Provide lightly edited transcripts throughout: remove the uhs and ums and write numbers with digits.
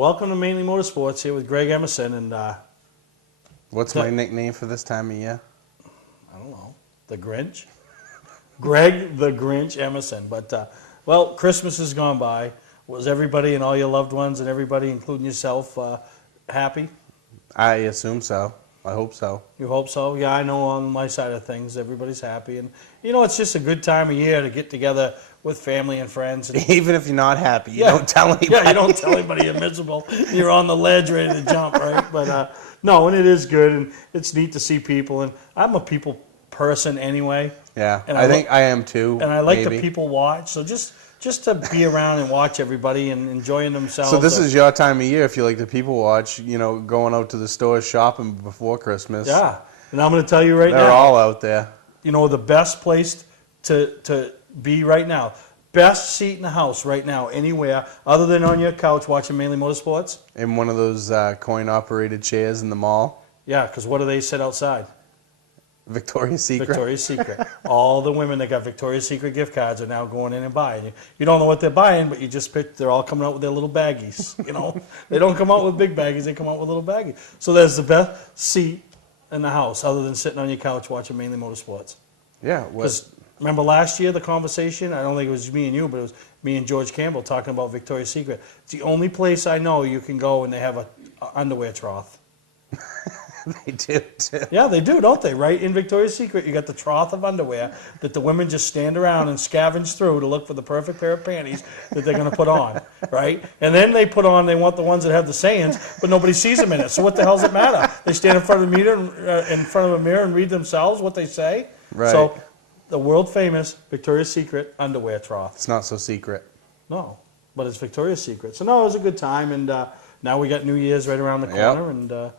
Welcome to Mainely Motorsports here with Greg Emerson and what's my nickname for this time of year? I don't know, the Grinch. Greg the Grinch Emerson. But well, Christmas has gone by. Was everybody and all your loved ones and everybody, including yourself, happy? I assume so. I hope so. You hope so? Yeah, I know on my side of things, everybody's happy. And, you know, it's just a good time of year to get together with family and friends. And, even if you're not happy, you don't tell anybody. Yeah, you don't tell anybody you're miserable. You're on the ledge ready to jump, right? But, no, and it is good, and it's neat to see people. And I'm a people person anyway. Yeah, and I think I am too. And I like to people watch. So just to be around and watch everybody and enjoying themselves. So this is your time of year if you like to people watch, you know, going out to the store shopping before Christmas. Yeah. And I'm going to tell you right now. They're all out there. You know, the best place to be right now, best seat in the house right now, anywhere, other than on your couch watching Mainly Motorsports. In one of those coin-operated chairs in the mall. Yeah, because what do they sit outside? Victoria's Secret. Victoria's Secret. All the women that got Victoria's Secret gift cards are now going in and buying. You don't know what they're buying, but you just pick. They're all coming out with their little baggies. You know, they don't come out with big baggies; they come out with little baggies. So there's the best seat in the house, other than sitting on your couch watching Mainly Motorsports. Yeah. Because remember last year the conversation? I don't think it was me and you, but it was me and George Campbell talking about Victoria's Secret. It's the only place I know you can go and they have a underwear trough. They do, too. Yeah, they do, don't they? Right in Victoria's Secret, you got the trough of underwear that the women just stand around and scavenge through to look for the perfect pair of panties that they're going to put on, right? And then they want the ones that have the sayings, but nobody sees them in it. So what the hell does it matter? They stand in front of a mirror and read themselves what they say. Right. So the world famous Victoria's Secret underwear trough. It's not so secret. No, but it's Victoria's Secret. So no, it was a good time, and now we got New Year's right around the corner, Yep.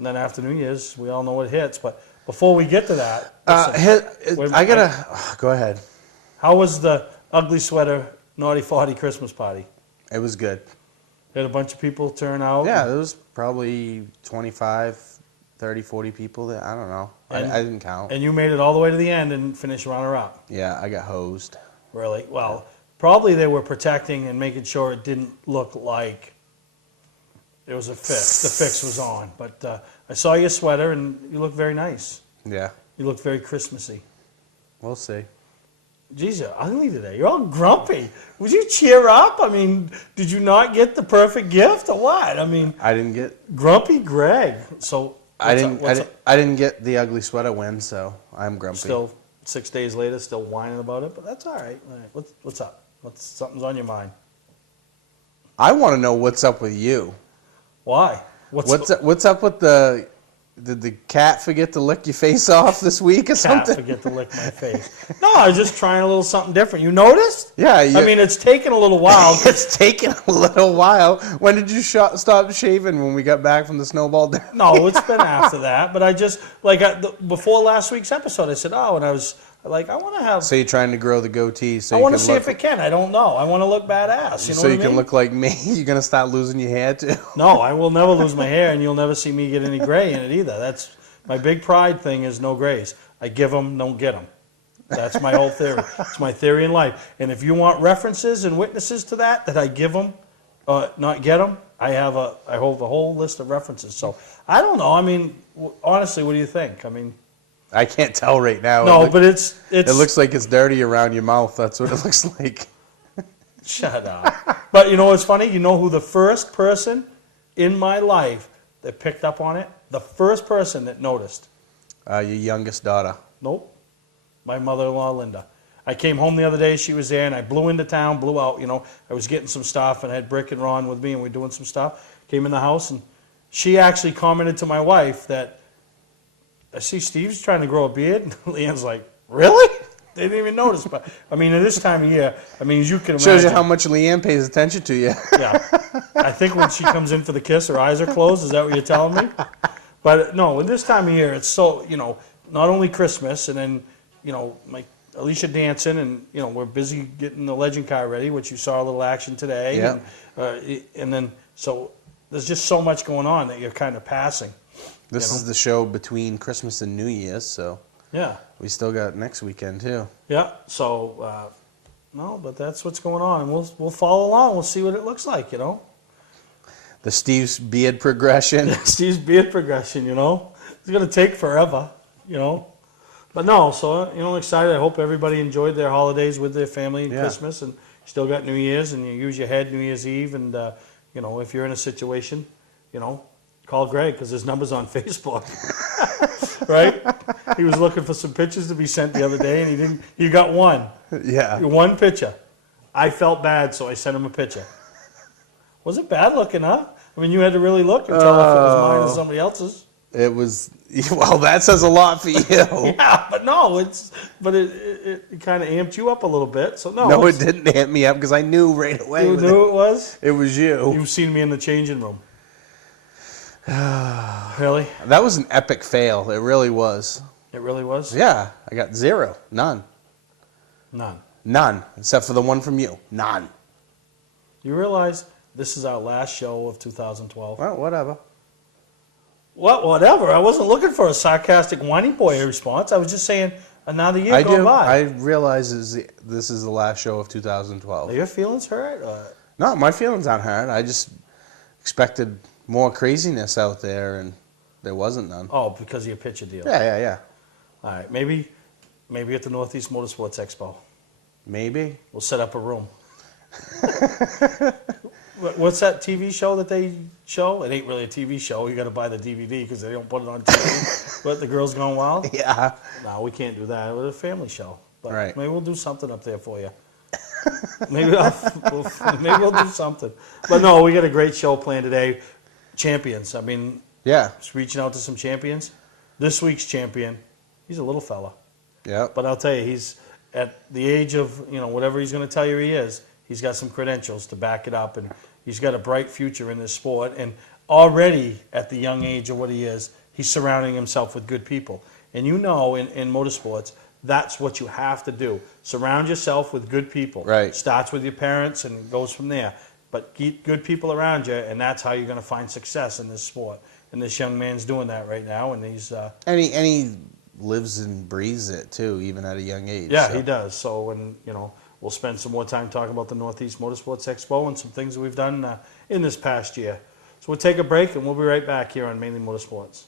And then after New Year's, we all know what hits. But before we get to that, go ahead. How was the ugly sweater naughty 40 Christmas party? It was good. Had a bunch of people turn out? Yeah, there was probably 25, 30, 40 people there. I don't know. I didn't count. And you made it all the way to the end and finished runner-up? Yeah, I got hosed. Really? Well, probably they were protecting and making sure it didn't look like it was a fix. The fix was on. But I saw your sweater, and you look very nice. Yeah. You look very Christmassy. We'll see. Geez, you're ugly today. You're all grumpy. Would you cheer up? I mean, did you not get the perfect gift or what? I mean, I didn't get grumpy Greg. So I didn't get the ugly sweater win, so I'm grumpy. Still 6 days later, still whining about it, but that's all right. All right. What's up? Something's on your mind? I want to know what's up with you. Why? What's up with did the cat forget to lick your face off this week or something? Cat forget to lick my face. No, I was just trying a little something different. You noticed? Yeah. I mean, it's taken a little while. It's taken a little while. When did you stop shaving? When we got back from the snowball day? No, it's been after that. But I just, before last week's episode, I said, and I was like, I want to have... So you're trying to grow the goatee so I you want to can see if it can. I don't know. I want to look badass. You know so what you I mean? can look like me. You're going to start losing your hair, too? No, I will never lose my hair, and you'll never see me get any gray in it either. That's my big pride thing is no grays. I give them, don't get them. That's my whole theory. It's my theory in life. And if you want references and witnesses to that I give them, not get them, I hold a whole list of references. So I don't know. I mean, honestly, what do you think? I mean... I can't tell right now. No, but it looks like it's dirty around your mouth. That's what it looks like. Shut up. But you know what's funny? You know who the first person in my life that picked up on it? The first person that noticed. Your youngest daughter. Nope. My mother-in-law, Linda. I came home the other day. She was there, and I blew into town, blew out. You know, I was getting some stuff, and I had Brick and Ron with me, and we were doing some stuff. Came in the house, and she actually commented to my wife that, I see Steve's trying to grow a beard. And Leanne's like, really? They didn't even notice. But, I mean, at this time of year, I mean, as you can imagine. Shows you how much Leanne pays attention to you. Yeah. I think when she comes in for the kiss, her eyes are closed. Is that what you're telling me? But, no, at this time of year, it's so, you know, not only Christmas, and then, you know, like Alicia dancing, and, you know, we're busy getting the legend car ready, which you saw a little action today. Yeah. And then, so there's just so much going on that you're kind of passing. This is the show between Christmas and New Year's, so yeah, we still got next weekend too. Yeah, so no, but that's what's going on, and we'll follow along. We'll see what it looks like, you know. The Steve's beard progression. Steve's beard progression, you know. It's going to take forever, you know. But no, so, you know, excited. I hope everybody enjoyed their holidays with their family and Christmas, and still got New Year's, and you use your head New Year's Eve. And, you know, if you're in a situation, you know, call Greg, because his number's on Facebook. Right? He was looking for some pictures to be sent the other day, and he didn't. He got one. Yeah. One picture. I felt bad, so I sent him a picture. Was it bad looking, huh? I mean, you had to really look and tell if it was mine or somebody else's. It was, well, that says a lot for you. Yeah, but no, it kind of amped you up a little bit. So no, it didn't amp me up because I knew right away. You knew it was? It was you. You've seen me in the changing room. Really? That was an epic fail. It really was. It really was? Yeah, I got 0. None. None. Except for the one from you. None. You realize this is our last show of 2012? Well, whatever. What? Whatever. I wasn't looking for a sarcastic whiny boy response. I was just saying another year gone by. I realize this is the last show of 2012. Are your feelings hurt? Or? No, my feelings aren't hurt. I just expected more craziness out there, and there wasn't none. Oh, because of your picture deal. Yeah. All right, maybe at the Northeast Motorsports Expo. Maybe. We'll set up a room. What's that TV show that they show? It ain't really a TV show. You got to buy the DVD because they don't put it on TV. But The Girls Gone Wild? Yeah. No, we can't do that. It was a family show. But right. Maybe we'll do something up there for you. maybe we'll do something. But no, we got a great show planned today. Champions. I mean, just reaching out to some champions. This week's champion, he's a little fella. Yeah. But I'll tell you, he's at the age of, you know, whatever he's going to tell you he is, he's got some credentials to back it up, and he's got a bright future in this sport. And already at the young age of what he is, he's surrounding himself with good people. And you know, in motorsports, that's what you have to do. Surround yourself with good people. Right. Starts with your parents and goes from there. But keep good people around you, and that's how you're going to find success in this sport. And this young man's doing that right now, and he's... And he lives and breathes it, too, even at a young age. Yeah, so. He does. So, when, you know, we'll spend some more time talking about the Northeast Motorsports Expo and some things that we've done in this past year. So we'll take a break, and we'll be right back here on Mainly Motorsports.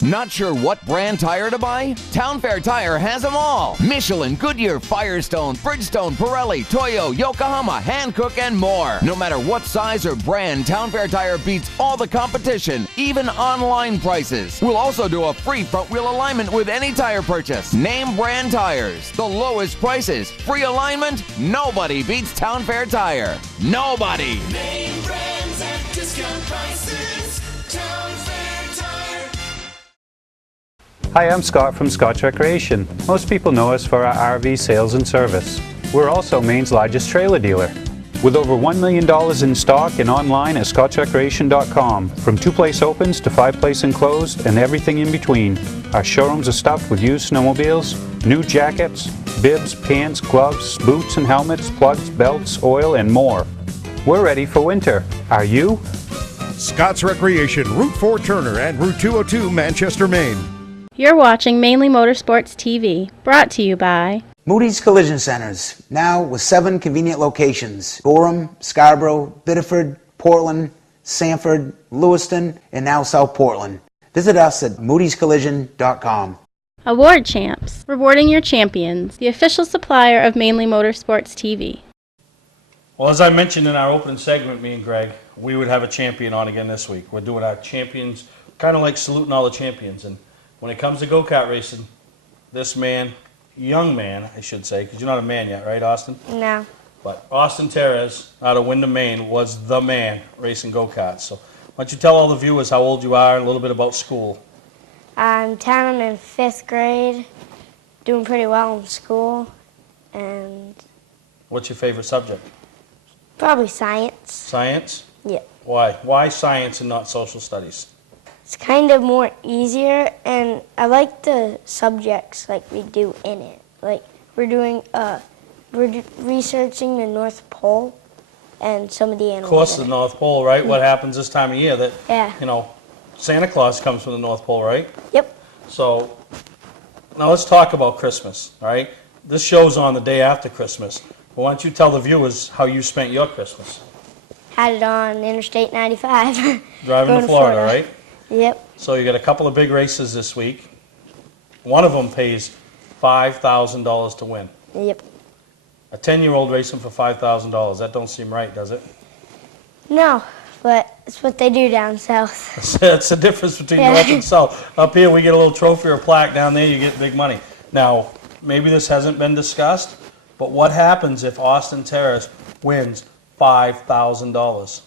Not sure what brand tire to buy? Town Fair Tire has them all. Michelin, Goodyear, Firestone, Bridgestone, Pirelli, Toyo, Yokohama, Hankook, and more. No matter what size or brand, Town Fair Tire beats all the competition, even online prices. We'll also do a free front wheel alignment with any tire purchase. Name brand tires, the lowest prices, free alignment. Nobody beats Town Fair Tire. Nobody. Name brands at discount prices. Town Fair Tire. Hi, I'm Scott from Scott's Recreation. Most people know us for our RV sales and service. We're also Maine's largest trailer dealer. With over $1 million in stock and online at scottsrecreation.com, from 2-place opens to 5-place enclosed and everything in between. Our showrooms are stuffed with used snowmobiles, new jackets, bibs, pants, gloves, boots and helmets, plugs, belts, oil, and more. We're ready for winter. Are you? Scott's Recreation, Route 4 Turner and Route 202 Manchester, Maine. You're watching Mainly Motorsports TV, brought to you by Moody's Collision Centers, now with 7 convenient locations: Gorham, Scarborough, Biddeford, Portland, Sanford, Lewiston, and now South Portland. Visit us at moodyscollision.com. Award Champs, rewarding your champions, the official supplier of Mainly Motorsports TV. Well, as I mentioned in our opening segment, me and Greg, we would have a champion on again this week. We're doing our champions, kind of like saluting all the champions. And when it comes to go-kart racing, this man, young man, I should say, because you're not a man yet, right, Austin? No. But Austin Terez, out of Wyndham, Maine, was the man racing go-karts. So why don't you tell all the viewers how old you are and a little bit about school. I'm 10, I'm in 5th grade, doing pretty well in school, and... What's your favorite subject? Probably science. Science? Yeah. Why? Why science and not social studies? It's kind of more easier, and I like the subjects like we do in it. Like we're doing, we're researching the North Pole and some of the animals. Of course, the North Pole, right? What happens this time of year? That you know, Santa Claus comes from the North Pole, right? Yep. So now let's talk about Christmas, all right? This show's on the day after Christmas. Well, why don't you tell the viewers how you spent your Christmas? had it on Interstate 95. Driving Going to Florida, right? Yep. So you got a couple of big races this week. One of them pays $5,000 to win. Yep. A 10-year-old racing for $5,000. That don't seem right, does it? No, but it's what they do down south. That's the difference between north and south. Up here, we get a little trophy or plaque. Down there, you get big money. Now, maybe this hasn't been discussed, but what happens if Austin Terrace wins $5,000?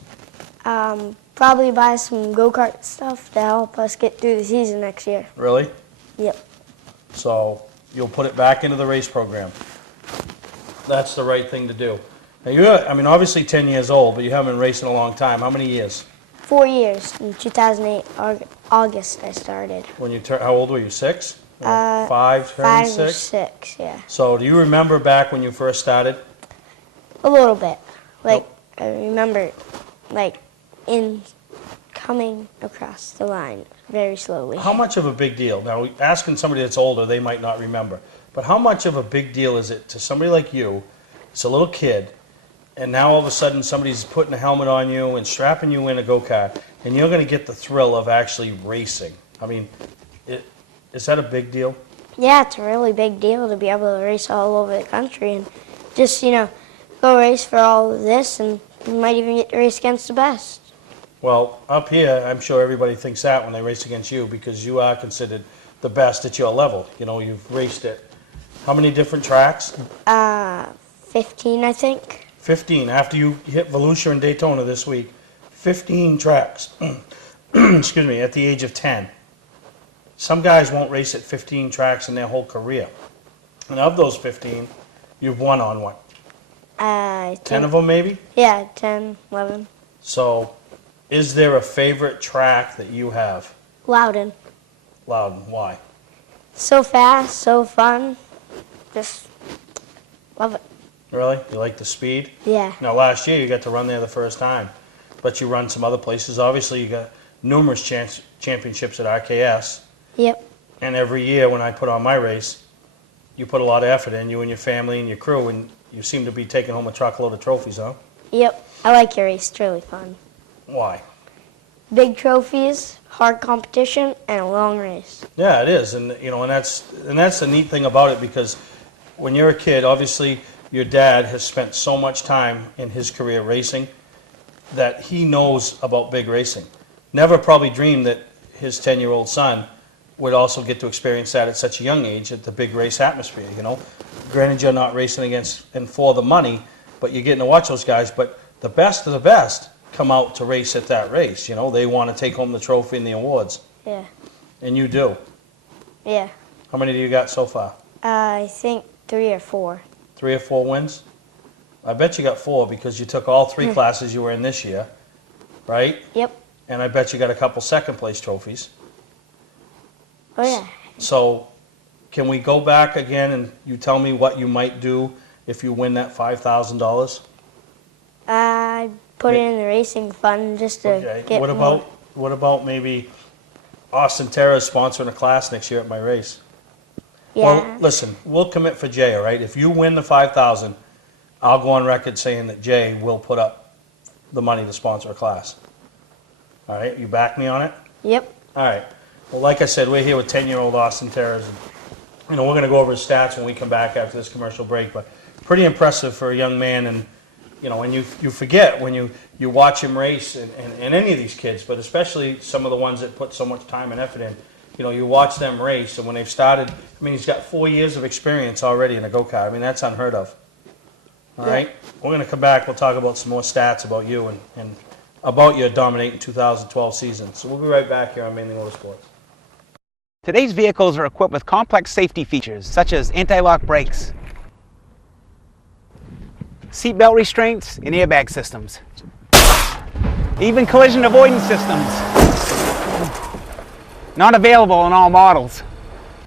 Probably buy some go-kart stuff to help us get through the season next year. Really? Yep. So you'll put it back into the race program. That's the right thing to do. Now I mean, obviously 10 years old, but you haven't been racing a long time. How many years? 4 years. In 2008, August, I started. When you how old were you? 6? Or 5, 5 6? or 6, yeah. So do you remember back when you first started? A little bit. Like, I remember, like, in coming across the line very slowly. How much of a big deal? Now, asking somebody that's older, they might not remember. But how much of a big deal is it to somebody like you, it's a little kid, and now all of a sudden somebody's putting a helmet on you and strapping you in a go-kart, and you're going to get the thrill of actually racing? I mean, is that a big deal? Yeah, it's a really big deal to be able to race all over the country and just, go race for all of this, and you might even get to race against the best. Well, up here, I'm sure everybody thinks that when they race against you because you are considered the best at your level. You've raced at how many different tracks? 15, I think. 15. After you hit Volusia and Daytona this week, 15 tracks. Excuse me, at the age of 10. Some guys won't race at 15 tracks in their whole career. And of those 15, you've won on what? 10 of them maybe? Yeah, 10, 11. So, is there a favorite track that you have? Loudon. Loudon, why? So fast, so fun. Just love it. Really? You like the speed? Yeah. Now, last year you got to run there the first time, but you run some other places. Obviously, you got numerous championships at RKS. Yep. And every year when I put on my race, you put a lot of effort in, you and your family and your crew, and you seem to be taking home a truckload of trophies, huh? Yep. I like your race. It's really fun. Why? Big trophies, hard competition, and a long race. Yeah, it is, and that's the neat thing about it, because when you're a kid, obviously your dad has spent so much time in his career racing that he knows about big racing. Never probably dreamed that his 10-year-old son would also get to experience that at such a young age, at the big race atmosphere. Granted, you're not racing against and for the money, but you're getting to watch those guys. But the best of the best come out to race at that race. They want to take home the trophy and the awards. Yeah. And you do. Yeah. How many do you got so far? I think 3 or 4. 3 or 4 wins? I bet you got 4 because you took all 3 classes you were in this year, right? Yep. And I bet you got a couple second place trophies. Oh, yeah. So can we go back again and you tell me what you might do if you win that $5,000? I put it in the racing fund just to get more. What about maybe Austin Terrace sponsoring a class next year at my race? Yeah. Well, listen, we'll commit for Jay, all right? If you win the $5,000, I'll go on record saying that Jay will put up the money to sponsor a class. All right, you back me on it? Yep. All right. Well, like I said, we're here with 10-year-old Austin Terrace. We're going to go over his stats when we come back after this commercial break, but pretty impressive for a young man. And and you forget when you watch him race, and any of these kids, but especially some of the ones that put so much time and effort in. You watch them race, and when they've started, he's got 4 years of experience already in a go-kart. That's unheard of. All right? We're going to come back. We'll talk about some more stats about you and about your dominating 2012 season. So we'll be right back here on Mainly Motorsports. Today's vehicles are equipped with complex safety features such as anti-lock brakes, seatbelt restraints, and airbag systems. Even collision avoidance systems. Not available in all models.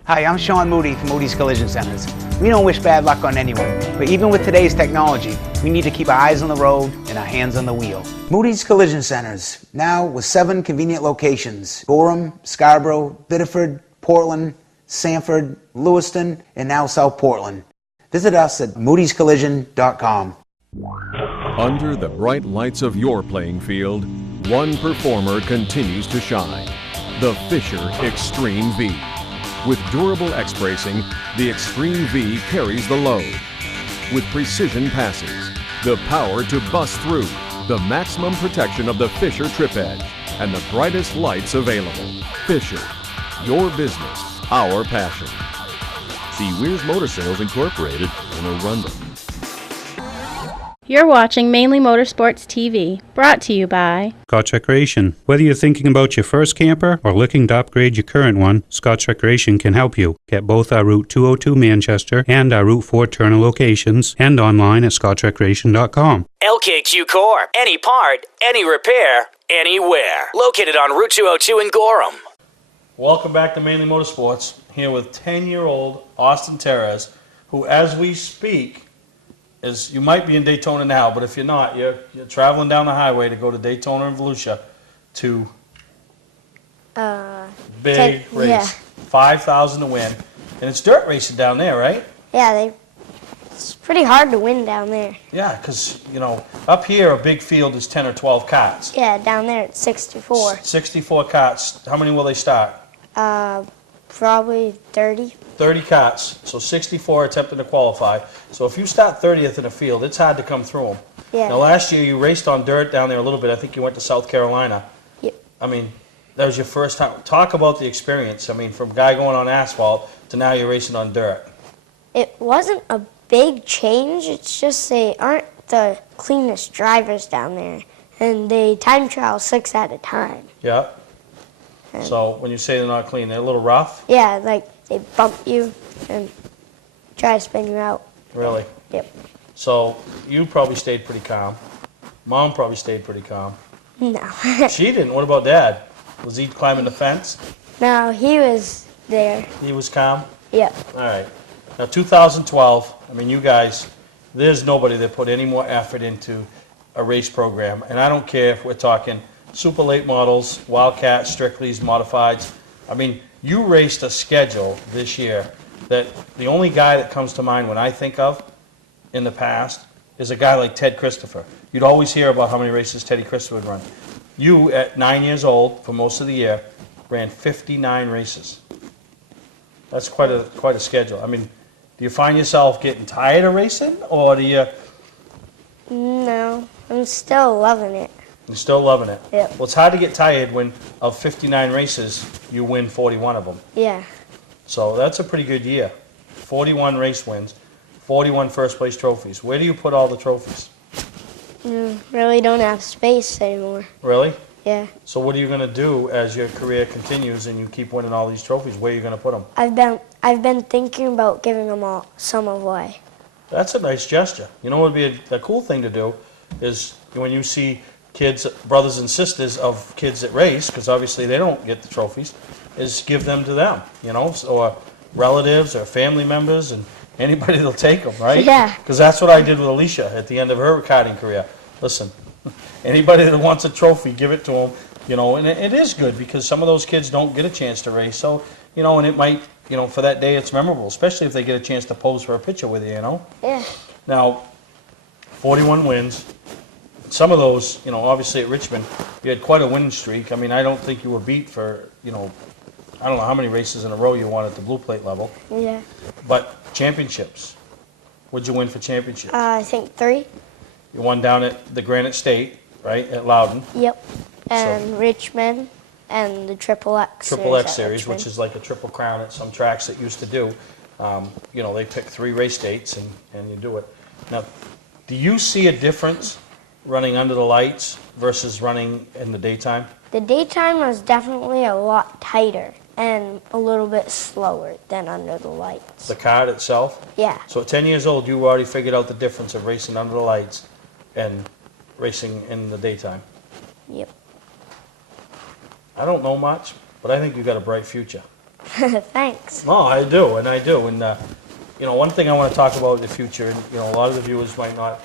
Hi, I'm Sean Moody from Moody's Collision Centers. We don't wish bad luck on anyone, but even with today's technology, we need to keep our eyes on the road and our hands on the wheel. Moody's Collision Centers, now with 7 convenient locations: Gorham, Scarborough, Biddeford, Portland, Sanford, Lewiston, and now South Portland. Visit us at moodyscollision.com. Under the bright lights of your playing field, one performer continues to shine. The Fisher Extreme V. With durable X-bracing, the Extreme V carries the load. With precision passes, the power to bust through, the maximum protection of the Fisher Trip Edge, and the brightest lights available. Fisher, your business, our passion. See Weir's Motor Sales Incorporated in Arundel. You're watching Mainly Motorsports TV, brought to you by Scotch Recreation. Whether you're thinking about your first camper or looking to upgrade your current one, Scotch Recreation can help you. Get both our Route 202 Manchester and our Route 4 Turner locations and online at scotchrecreation.com. LKQ Core. Any part, any repair, anywhere. Located on Route 202 in Gorham. Welcome back to Mainly Motorsports, here with 10-year-old Austin Terez, who, as we speak, you might be in Daytona now, but if you're not, you're traveling down the highway to go to Daytona and Volusia to big race, yeah. 5,000 to win, and it's dirt racing down there, right? Yeah, it's pretty hard to win down there. Yeah, because up here a big field is 10 or 12 carts. Yeah, down there it's 64. 64 carts. How many will they start? Probably 30. 30 carts, so 64 attempting to qualify. So if you start 30th in a field, it's hard to come through them. Yeah. Now last year you raced on dirt down there a little bit. I think you went to South Carolina. Yep. I mean, that was your first time. Talk about the experience. I mean, from guy going on asphalt to now you're racing on dirt. It wasn't a big change. It's just they aren't the cleanest drivers down there, and they time trial 6 at a time. Yeah. So when you say they're not clean, they're a little rough? Yeah, like they bump you and try to spin you out. Really? Yep. So you probably stayed pretty calm. Mom probably stayed pretty calm. No. She didn't. What about Dad? Was he climbing the fence? No, he was there. He was calm? Yep. All right. Now 2012, I mean, you guys, there's nobody that put any more effort into a race program. And I don't care if we're talking super late models, Wildcats, Strictly's, Modifieds. I mean, you raced a schedule this year that the only guy that comes to mind when I think of in the past is a guy like Ted Christopher. You'd always hear about how many races Teddy Christopher would run. You, at 9 years old, for most of the year, ran 59 races. That's quite a schedule. I mean, do you find yourself getting tired of racing, or do you... No, I'm still loving it. You're still loving it? Yep. Well, it's hard to get tired when, of 59 races, you win 41 of them. Yeah. So that's a pretty good year. 41 race wins, 41 first place trophies. Where do you put all the trophies? Really don't have space anymore. Really? Yeah. So what are you going to do as your career continues and you keep winning all these trophies? Where are you going to put them? I've been thinking about giving them some away. That's a nice gesture. You know what would be a cool thing to do is when you see kids, brothers and sisters of kids that race, because obviously they don't get the trophies, is give them to them, or relatives or family members, and anybody that'll take them, right? Yeah. Because that's what I did with Alicia at the end of her karting career. Listen, anybody that wants a trophy, give it to them, and it is good because some of those kids don't get a chance to race, so, and it might, for that day it's memorable, especially if they get a chance to pose for a picture with you, Yeah. Now, 41 wins. Some of those, obviously at Richmond, you had quite a winning streak. I mean, I don't think you were beat for, I don't know how many races in a row you won at the blue plate level. Yeah. But championships, what'd you win for championships? I think 3. You won down at the Granite State, right, at Loudon. Yep. And Richmond and the Triple X Triple X at series, Richmond. which is like a triple crown at some tracks that used to do. They pick 3 race dates and you do it. Now, do you see a difference running under the lights versus running in the daytime? The daytime was definitely a lot tighter and a little bit slower than under the lights. The card itself? Yeah. So at 10 years old, you already figured out the difference of racing under the lights and racing in the daytime. Yep. I don't know much, but I think you've got a bright future. Thanks. No, I do. And, one thing I want to talk about in the future, and, a lot of the viewers might not,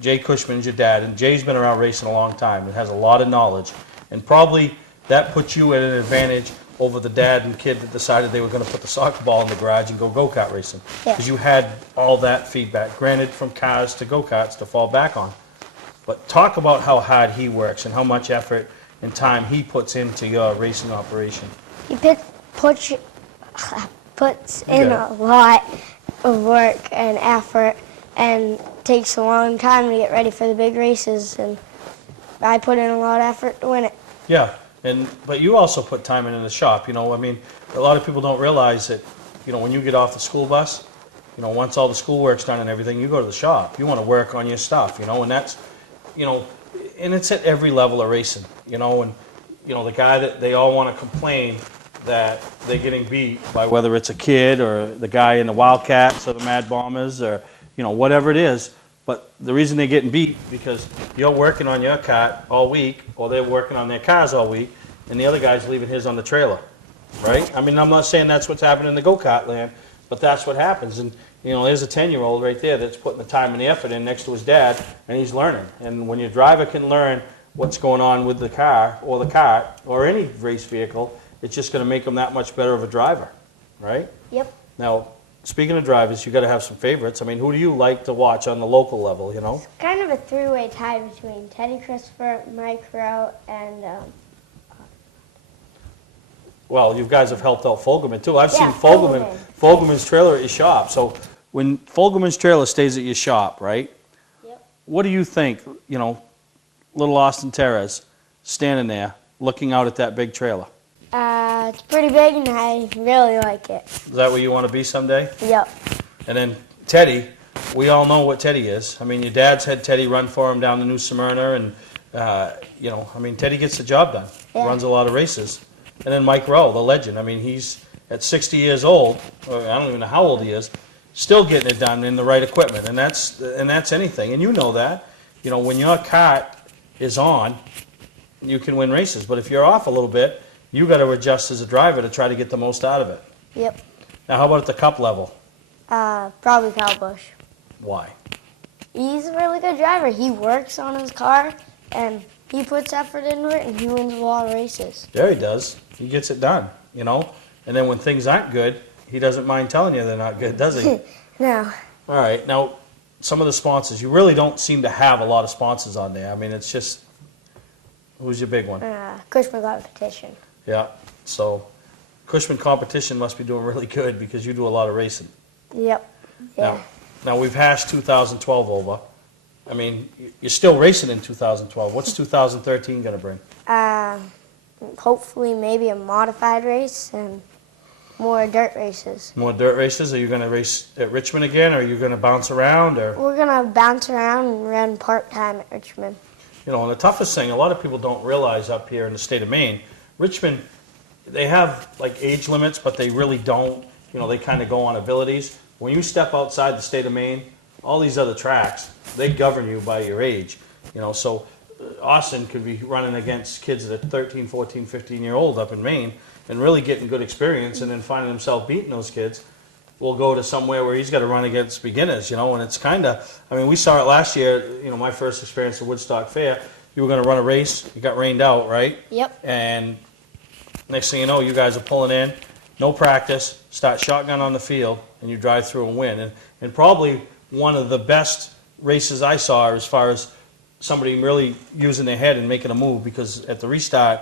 Jay Cushman's your dad, and Jay's been around racing a long time and has a lot of knowledge. And probably that puts you at an advantage over the dad and kid that decided they were going to put the soccer ball in the garage and go go-kart racing. Yeah. Because you had all that feedback, granted from cars to go-karts to fall back on. But talk about how hard he works and how much effort and time he puts into your racing operation. He puts in a lot of work and effort, and takes a long time to get ready for the big races, and I put in a lot of effort to win it. Yeah, but you also put time in the shop, you know, I mean, a lot of people don't realize that, you know, when you get off the school bus, you know, once all the schoolwork's done and everything, you go to the shop. You want to work on your stuff, you know, and that's, you know, and it's at every level of racing, you know, and, you know, the guy that they all want to complain that they're getting beat by, whether it's a kid or the guy in the Wildcats or the Mad Bombers or, you know, whatever it is. But the reason they're getting beat because you're working on your kart all week, or they're working on their cars all week, and the other guy's leaving his on the trailer, right? I mean, I'm not saying that's what's happening in the go-kart land, but that's what happens. And, you know, there's a 10-year-old right there that's putting the time and the effort in next to his dad, and he's learning. And when your driver can learn what's going on with the car or the kart or any race vehicle, it's just going to make them that much better of a driver, right? Yep. Now, speaking of drivers, you got to have some favorites. I mean, who do you like to watch on the local level, you know? Kind of a three-way tie between Teddy Christopher, Mike Rowe, and Well, you guys have helped out Fogelman too. I've seen Yeah, Fogelman's trailer at your shop. So when Fogelman's trailer stays at your shop, right? Yep. What do you think, you know, little Austin Terres standing there looking out at that big trailer? It's pretty big, and I really like it. Is that where you want to be someday? Yep. And then Teddy, we all know what Teddy is. I mean, your dad's had Teddy run for him down to New Smyrna, and, you know, I mean, Teddy gets the job done. Yeah. Runs a lot of races. And then Mike Rowe, the legend. I mean, he's at 60 years old, or I don't even know how old he is, still getting it done in the right equipment. And that's anything. And you know that. You know, when your kart is on, you can win races. But if you're off a little bit, you got to adjust as a driver to try to get the most out of it. Yep. Now, how about at the cup level? Probably Kyle Busch. Why? He's a really good driver. He works on his car, and he puts effort into it, and he wins a lot of races. Yeah, he does. He gets it done, you know? And then when things aren't good, he doesn't mind telling you they're not good, does he? No. All right. Now, some of the sponsors. You really don't seem to have a lot of sponsors on there. I mean, it's just, who's your big one? Cushman Competition. Yeah. So, Cushman Competition must be doing really good because you do a lot of racing. Yep. Yeah. Now we've hashed 2012 over. I mean, you're still racing in 2012. What's 2013 going to bring? Hopefully maybe a modified race and more dirt races. More dirt races? Are you going to race at Richmond again, or are you going to bounce around? Or We're going to bounce around and run part-time at Richmond. you know, and the toughest thing, a lot of people don't realize up here in the state of Maine, Richmond, they have like age limits, but they really don't. You know, they kind of go on abilities. When you step outside the state of Maine, all these other tracks, they govern you by your age. You know, so Austin could be running against kids that are 13, 14, 15-year-old up in Maine and really getting good experience, and then finding himself beating those kids. We'll go to somewhere where he's got to run against beginners, you know, and it's kind of, I mean, we saw it last year, you know, my first experience at Woodstock Fair. You were going to run a race, you got rained out, right? Yep. And next thing you know, you guys are pulling in, no practice, start shotgun on the field, and you drive through and win. And probably one of the best races I saw as far as somebody really using their head and making a move, because at the restart,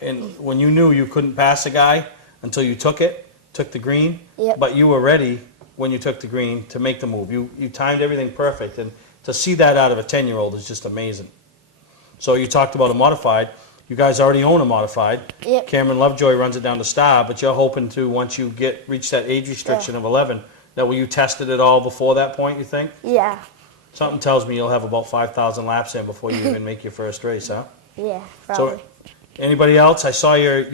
and when you knew you couldn't pass a guy until you took the green, Yep. but you were ready when you took the green to make the move. You timed everything perfect, and to see that out of a 10-year-old is just amazing. So you talked about a modified. You guys already own a modified. Yep. Cameron Lovejoy runs it down to Star, but you're hoping to, once you reach that age restriction of 11, that will you tested it all before that point, you think? Yeah. Something tells me you'll have about 5,000 laps in before you even make your first race, huh? Yeah, probably. So, anybody else? I saw your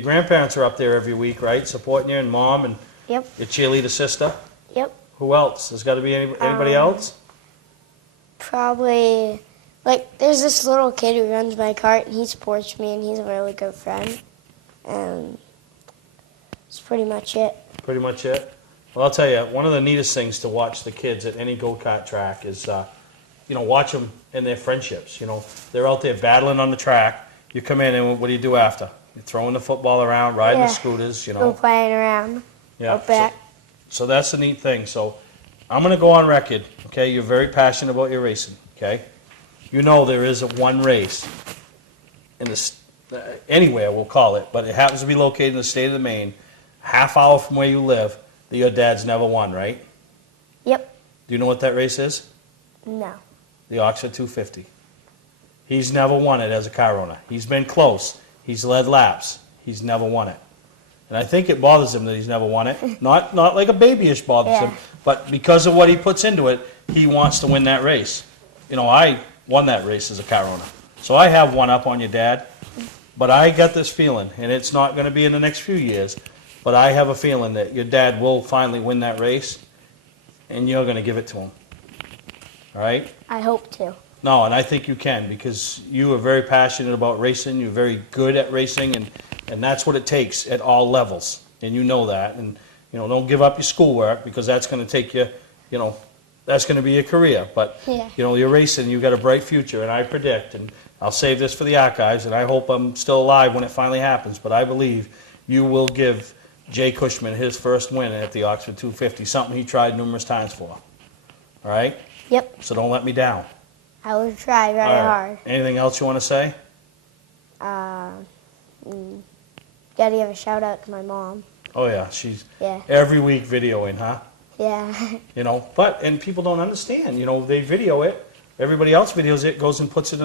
grandparents are up there every week, right? Supporting you, and mom and Yep. your cheerleader sister. Yep. Who else? There's got to be anybody else? Probably, like, there's this little kid who runs my cart, and he supports me, and he's a really good friend. And that's pretty much it. Pretty much it. Well, I'll tell you, one of the neatest things to watch the kids at any go-kart track is, watch them in their friendships. You know, they're out there battling on the track. You come in, and what do you do after? You're throwing the football around, riding the scooters, you know. Go playing around. Yeah. Out back. So that's the neat thing. So I'm going to go on record, okay? You're very passionate about your racing, okay? you know there is one race in anywhere, we'll call it, but it happens to be located in the state of Maine, half hour from where you live, that your dad's never won, right? Yep. Do you know what that race is? No. The Oxford 250. He's never won it as a car owner. He's been close. He's led laps. He's never won it. And I think it bothers him that he's never won it. Not like a babyish bothers him, but because of what he puts into it, he wants to win that race. You know, I won that race as a car owner. So I have one up on your dad, but I got this feeling, and it's not going to be in the next few years, but I have a feeling that your dad will finally win that race, and you're going to give it to him. All right? I hope to. No, and I think you can, because you are very passionate about racing. You're very good at racing, and that's what it takes at all levels. And you know that. And, you know, don't give up your schoolwork, because that's going to take you, you know, that's going to be your career. But, you know, you're racing, you've got a bright future, and I predict, and I'll save this for the archives, and I hope I'm still alive when it finally happens, but I believe you will give Jay Cushman his first win at the Oxford 250, something he tried numerous times for. All right? Yep. So don't let me down. I will try very hard. Anything else you want to say? Gotta give a shout out to my mom. Oh, yeah. She's Yeah. every week videoing, huh? Yeah. You know, and people don't understand. You know, they video it. Everybody else videos it, goes and puts it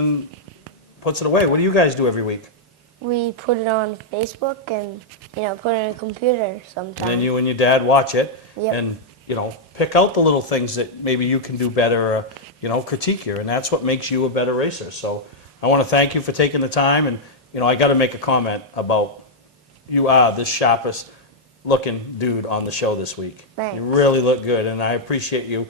away. What do you guys do every week? We put it on Facebook and, you know, put it in a computer sometimes. And then you and your dad watch it. Yep. And, you know, pick out the little things that maybe you can do better, or, you know, critique you. And that's what makes you a better racer. So I want to thank you for taking the time. And, you know, I got to make a comment about you are the sharpest looking dude on the show this week. Thanks. You really look good, and I appreciate you.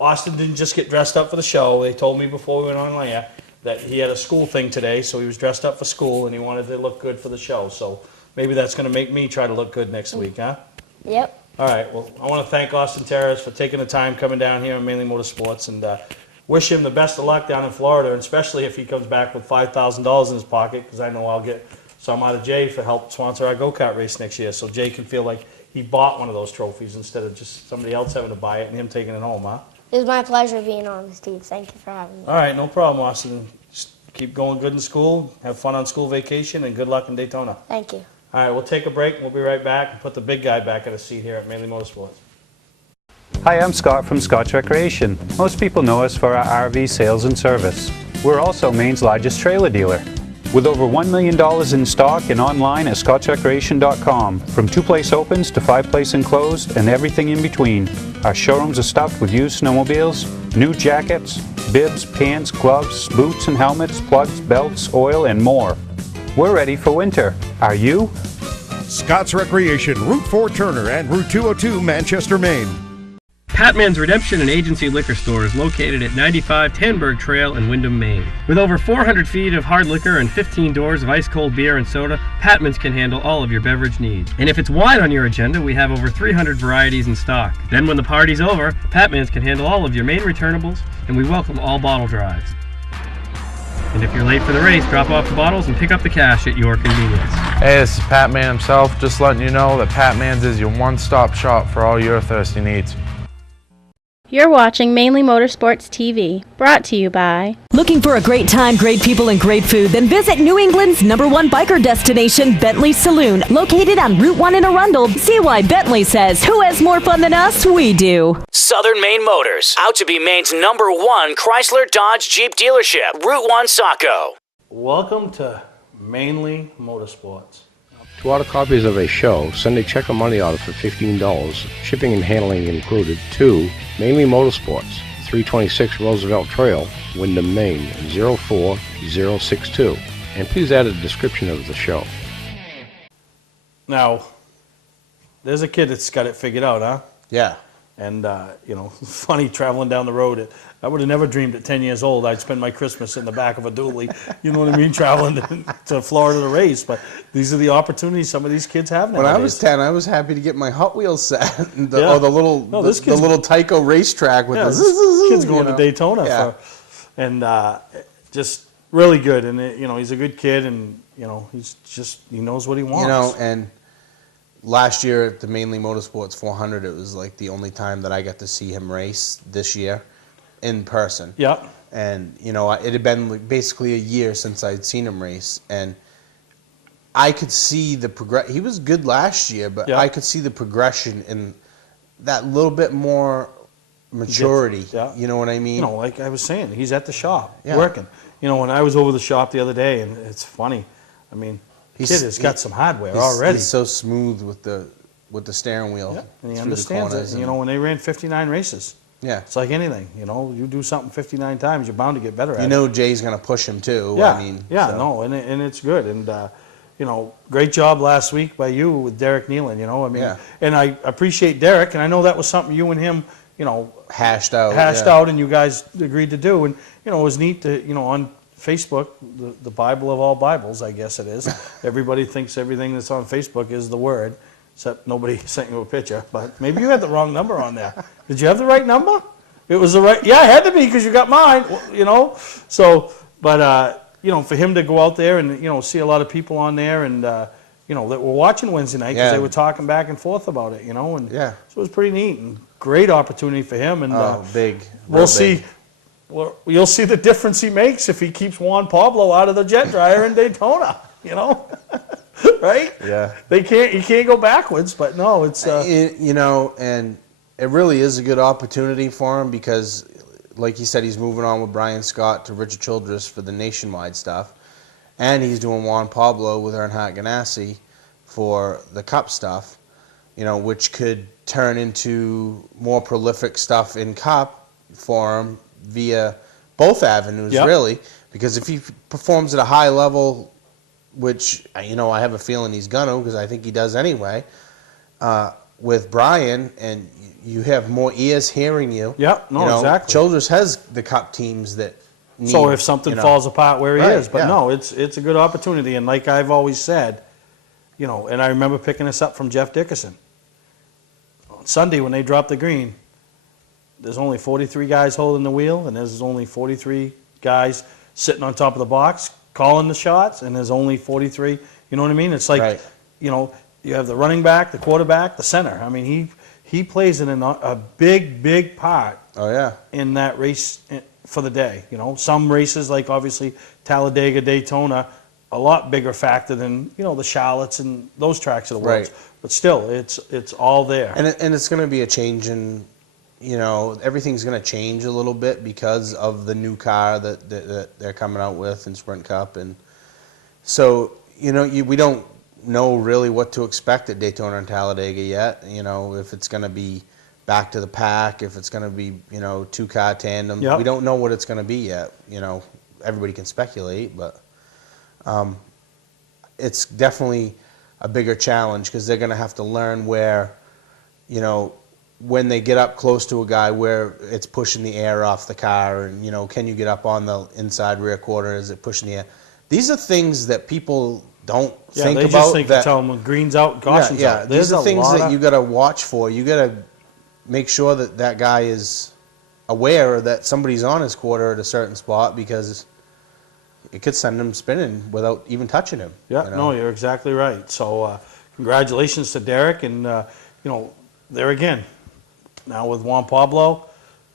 Austin didn't just get dressed up for the show. They told me before we went on air that he had a school thing today, so he was dressed up for school, and he wanted to look good for the show. So maybe that's going to make me try to look good next week, huh? Yep. All right. Well, I want to thank Austin Terrace for taking the time coming down here on Mainly Motorsports, and wish him the best of luck down in Florida, and especially if he comes back with $5,000 in his pocket, because I know I'll get some out of Jay for help sponsor our go-kart race next year, so Jay can feel like he bought one of those trophies instead of just somebody else having to buy it and him taking it home, huh? It was my pleasure being on, Steve. Thank you for having me. All right, no problem, Austin. Just keep going good in school, have fun on school vacation, and good luck in Daytona. Thank you. All right, we'll take a break, and we'll be right back and put the big guy back in his seat here at Mainly Motorsports. Hi, I'm Scott from Scott's Recreation. Most people know us for our RV sales and service. We're also Maine's largest trailer dealer. With over $1 million in stock and online at scottsrecreation.com, from 2-place opens to 5-place enclosed and everything in between. Our showrooms are stuffed with used snowmobiles, new jackets, bibs, pants, gloves, boots and helmets, plugs, belts, oil, and more. We're ready for winter. Are you? Scott's Recreation, Route 4 Turner and Route 202 Manchester, Maine. Patman's Redemption and Agency Liquor Store is located at 95 Tanberg Trail in Windham, Maine. With over 400 feet of hard liquor and 15 doors of ice-cold beer and soda, Patman's can handle all of your beverage needs. And if it's wine on your agenda, we have over 300 varieties in stock. Then when the party's over, Patman's can handle all of your Maine returnables, and we welcome all bottle drives. And if you're late for the race, drop off the bottles and pick up the cash at your convenience. Hey, this is Pat Man himself, just letting you know that Pat Man's is your one-stop shop for all your thirsty needs. You're watching Mainly Motorsports TV, brought to you by... Looking for a great time, great people, and great food? Then visit New England's #1 biker destination, Bentley Saloon, located on Route 1 in Arundel. See why Bentley says, who has more fun than us? We do. Southern Maine Motors, out to be Maine's #1 Chrysler Dodge Jeep dealership, Route 1 Saco. Welcome to Mainly Motorsports. To order copies of a show, send a check or money order for $15, shipping and handling included, to Mainly Motorsports, 326 Roosevelt Trail, Windham, Maine, 04062. And please add a description of the show. Now, there's a kid that's got it figured out, huh? Yeah. And, you know, funny traveling down the road. I would have never dreamed at 10 years old I'd spend my Christmas in the back of a dually, you know what I mean, traveling to Florida to race. But these are the opportunities some of these kids have nowadays. When I was 10, I was happy to get my Hot Wheels set, or the little Tyco racetrack with this kid's going to Daytona just really good. And you know, he's a good kid, and you know, he knows what he wants. You know, and last year at the Mainly Motorsports 400, it was like the only time that I got to see him race this year. in person. Yeah. And, you know, it had been like basically a year since I'd seen him race. And I could see the progress. He was good last year, but Yeah. I could see the progression in that little bit more maturity. Yeah. You know what I mean? You know, like I was saying, he's at the shop Yeah. working. You know, when I was over the shop the other day, and it's funny. I mean, kid has got some hardware already. He's so smooth with the steering wheel. Yeah, and he through the understands corners it. You know, when they ran 59 races, yeah, it's like anything. You know, you do something 59 times, you're bound to get better at it. you know Jay's going to push him too. Yeah, I mean, yeah, so. no, and it's good. And you know, great job last week by you with Derek Nealon. You know, I mean, Yeah. and I appreciate Derek, and I know that was something you and him, you know, hashed out, and you guys agreed to do. And you know, it was neat to, you know, on Facebook, the Bible of all Bibles, I guess it is. Everybody thinks everything that's on Facebook is the Word, except nobody sent you a picture. But maybe you had the wrong number on there. Did you have the right number? It was the right. Yeah, it had to be because you got mine. You know, so but you know, for him to go out there and, you know, see a lot of people on there and you know, that were watching Wednesday night because Yeah. they were talking back and forth about it. You know, and Yeah. so it was pretty neat and great opportunity for him. And Big. we'll real see. big. Well, you'll see the difference he makes if he keeps Juan Pablo out of the jet dryer in Daytona. You know, right? Yeah. You can't go backwards. But no, it's you know, and it really is a good opportunity for him because, like you said, he's moving on with Brian Scott to Richard Childress for the nationwide stuff, and he's doing Juan Pablo with Earnhardt Ganassi for the Cup stuff. You know, which could turn into more prolific stuff in Cup for him via both avenues, Yep. really. Because if he performs at a high level, which, you know, I have a feeling he's gonna, because I think he does anyway, with Brian, and you have more ears hearing you. Yep, no, you know, exactly. Childress has the Cup teams that need, so if something you know. falls apart where he Right, is. But yeah. no, it's a good opportunity. And like I've always said, you know, and I remember picking this up from Jeff Dickerson. On Sunday when they dropped the green, there's only 43 guys holding the wheel, and there's only 43 guys sitting on top of the box calling the shots, and there's only 43. You know what I mean? It's like, Right. you know, you have the running back, the quarterback, the center. I mean, he plays in a big part Oh yeah. in that race for the day. You know, some races like obviously Talladega, Daytona, a lot bigger factor than, you know, the Charlottes and those tracks of the world. Right. But still, it's all there. And it's going to be a change in, you know, everything's going to change a little bit because of the new car that they're coming out with in Sprint Cup. And so, you know, we don't know really what to expect at Daytona and Talladega yet. You know, if it's going to be back to the pack, if it's going to be, you know, two-car tandem. Yep. We don't know what it's going to be yet. You know, everybody can speculate, but it's definitely a bigger challenge because they're going to have to learn where, you know, when they get up close to a guy where it's pushing the air off the car, and, you know, can you get up on the inside rear quarter? Is it pushing the air? These are things that people don't think they about. just think that, to tell them when green's out, caution's yeah, out. There's these are a things lot that of- you got to watch for. You got to make sure that that guy is aware that somebody's on his quarter at a certain spot because it could send him spinning without even touching him. Yeah, you know? no, you're exactly right. So congratulations to Derek, and you know, there again, now with Juan Pablo,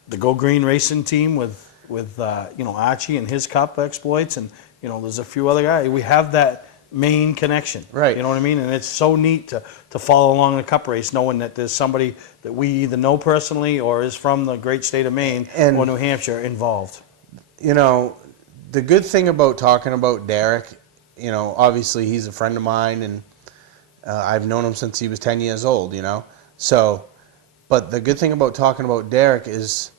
the Go Green Racing team with you know, Archie and his Cup exploits, and you know, there's a few other guys. We have that main connection, Right. You know what I mean? And it's so neat to follow along the Cup race, knowing that there's somebody that we either know personally or is from the great state of Maine And- or New Hampshire involved. You know, the good thing about talking about Derek, you know, obviously he's a friend of mine, and I've known him since he was 10 years old, you know. So, but the good thing about talking about Derek is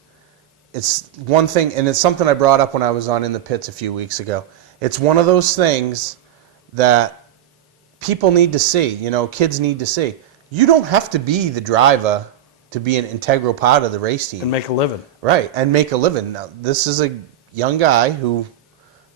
it's one thing, and it's something I brought up when I was on In the Pits a few weeks ago. It's one of those things that people need to see, you know, kids need to see. You don't have to be the driver to be an integral part of the race team. And make a living. Right, and make a living. Now, this is a young guy who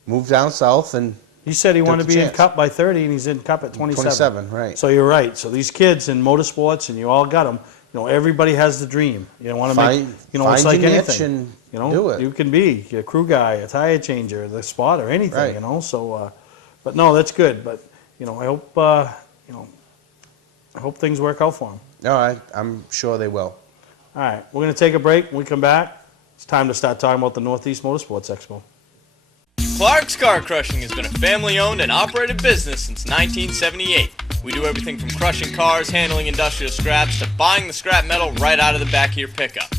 moved down south and He said he took wanted to the be in chance. Cup by 30, and he's in Cup at 27. 27, right. So you're right. So these kids in motorsports, and you all got them. You know, everybody has the dream. You want to make. Find- You know, it's find like your niche anything. and You know, do it. you can be a crew guy, a tire changer, the spotter, anything. Right. You know, so. But no, that's good. But you know, I hope. You know, I hope things work out for him. No, I'm sure they will. All right, we're going to take a break. When we come back, it's time to start talking about the Northeast Motorsports Expo. Clark's Car Crushing has been a family-owned and operated business since 1978. We do everything from crushing cars, handling industrial scraps, to buying the scrap metal right out of the back of your pickup.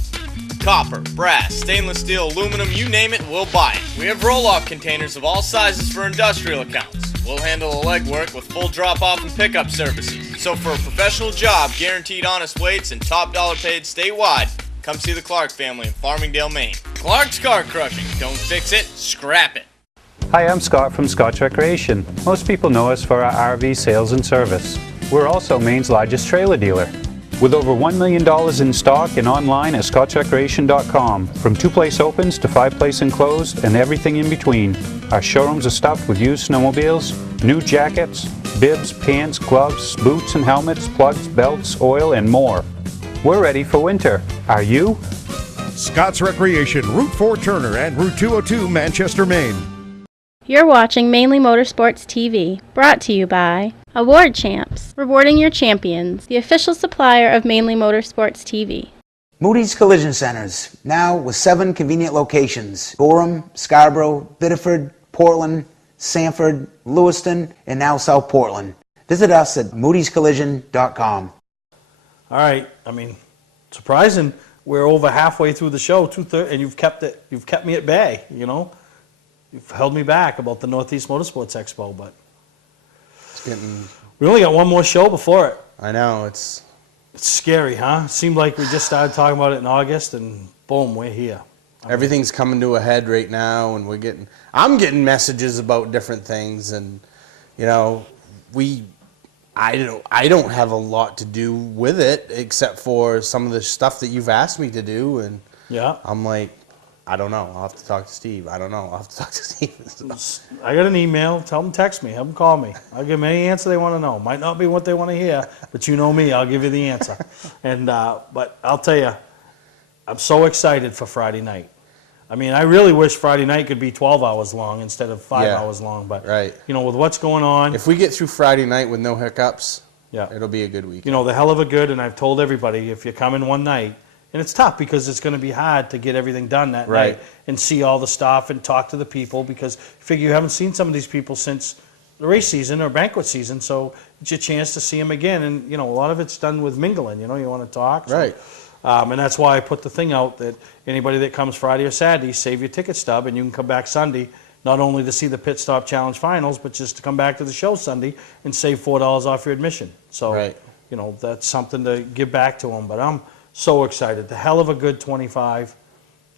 Copper, brass, stainless steel, aluminum, you name it, we'll buy it. We have roll-off containers of all sizes for industrial accounts. We'll handle the legwork with full drop-off and pickup services. So for a professional job, guaranteed honest weights, and top dollar paid statewide, come see the Clark family in Farmingdale, Maine. Clark's Car Crushing. Don't fix it, scrap it. Hi, I'm Scott from Scott's Recreation. Most people know us for our RV sales and service. We're also Maine's largest trailer dealer. With over $1 million in stock and online at scottsrecreation.com. From 2-place opens to 5-place enclosed and everything in between. Our showrooms are stuffed with used snowmobiles, new jackets, bibs, pants, gloves, boots and helmets, plugs, belts, oil, and more. We're ready for winter. Are you? Scott's Recreation, Route 4 Turner and Route 202 Manchester, Maine. You're watching Mainly Motorsports TV, brought to you by Award Champs, rewarding your champions, the official supplier of Mainly Motorsports TV. Moody's Collision Centers, now with 7 convenient locations: Gorham, Scarborough, Biddeford, Portland, Sanford, Lewiston, and now South Portland. Visit us at moodyscollision.com. All right, I mean, surprising. We're over halfway through the show, 2/3, and you've kept me at bay. You know, you've held me back about the Northeast Motorsports Expo, but we only got one more show before it. I know, it's scary, huh? It seemed like we just started talking about it in August, and boom, we're here. Everything's coming to a head right now, and I'm getting messages about different things, and you know, I don't have a lot to do with it except for some of the stuff that you've asked me to do, and yeah, I'm like, I don't know. I'll have to talk to Steve. I don't know. I'll have to talk to Steve. I got an email. Tell them text me. Have them call me. I'll give them any answer they want to know. Might not be what they want to hear, but you know me. I'll give you the answer. And but I'll tell you, I'm so excited for Friday night. I mean, I really wish Friday night could be 12 hours long instead of 5 hours long. But you know, with what's going on, if we get through Friday night with no hiccups, yeah, it'll be a good week. You know, the hell of a good. And I've told everybody, if you come in one night. And it's tough because it's going to be hard to get everything done that night and see all the stuff and talk to the people, because figure you haven't seen some of these people since the race season or banquet season, so it's your chance to see them again. And you know, a lot of it's done with mingling. You know, you want to talk, so, and that's why I put the thing out that anybody that comes Friday or Saturday, save your ticket stub, and you can come back Sunday, not only to see the Pit Stop Challenge finals, but just to come back to the show Sunday and save $4 off your admission. So you know, that's something to give back to them. But I'm so excited. The hell of a good 25.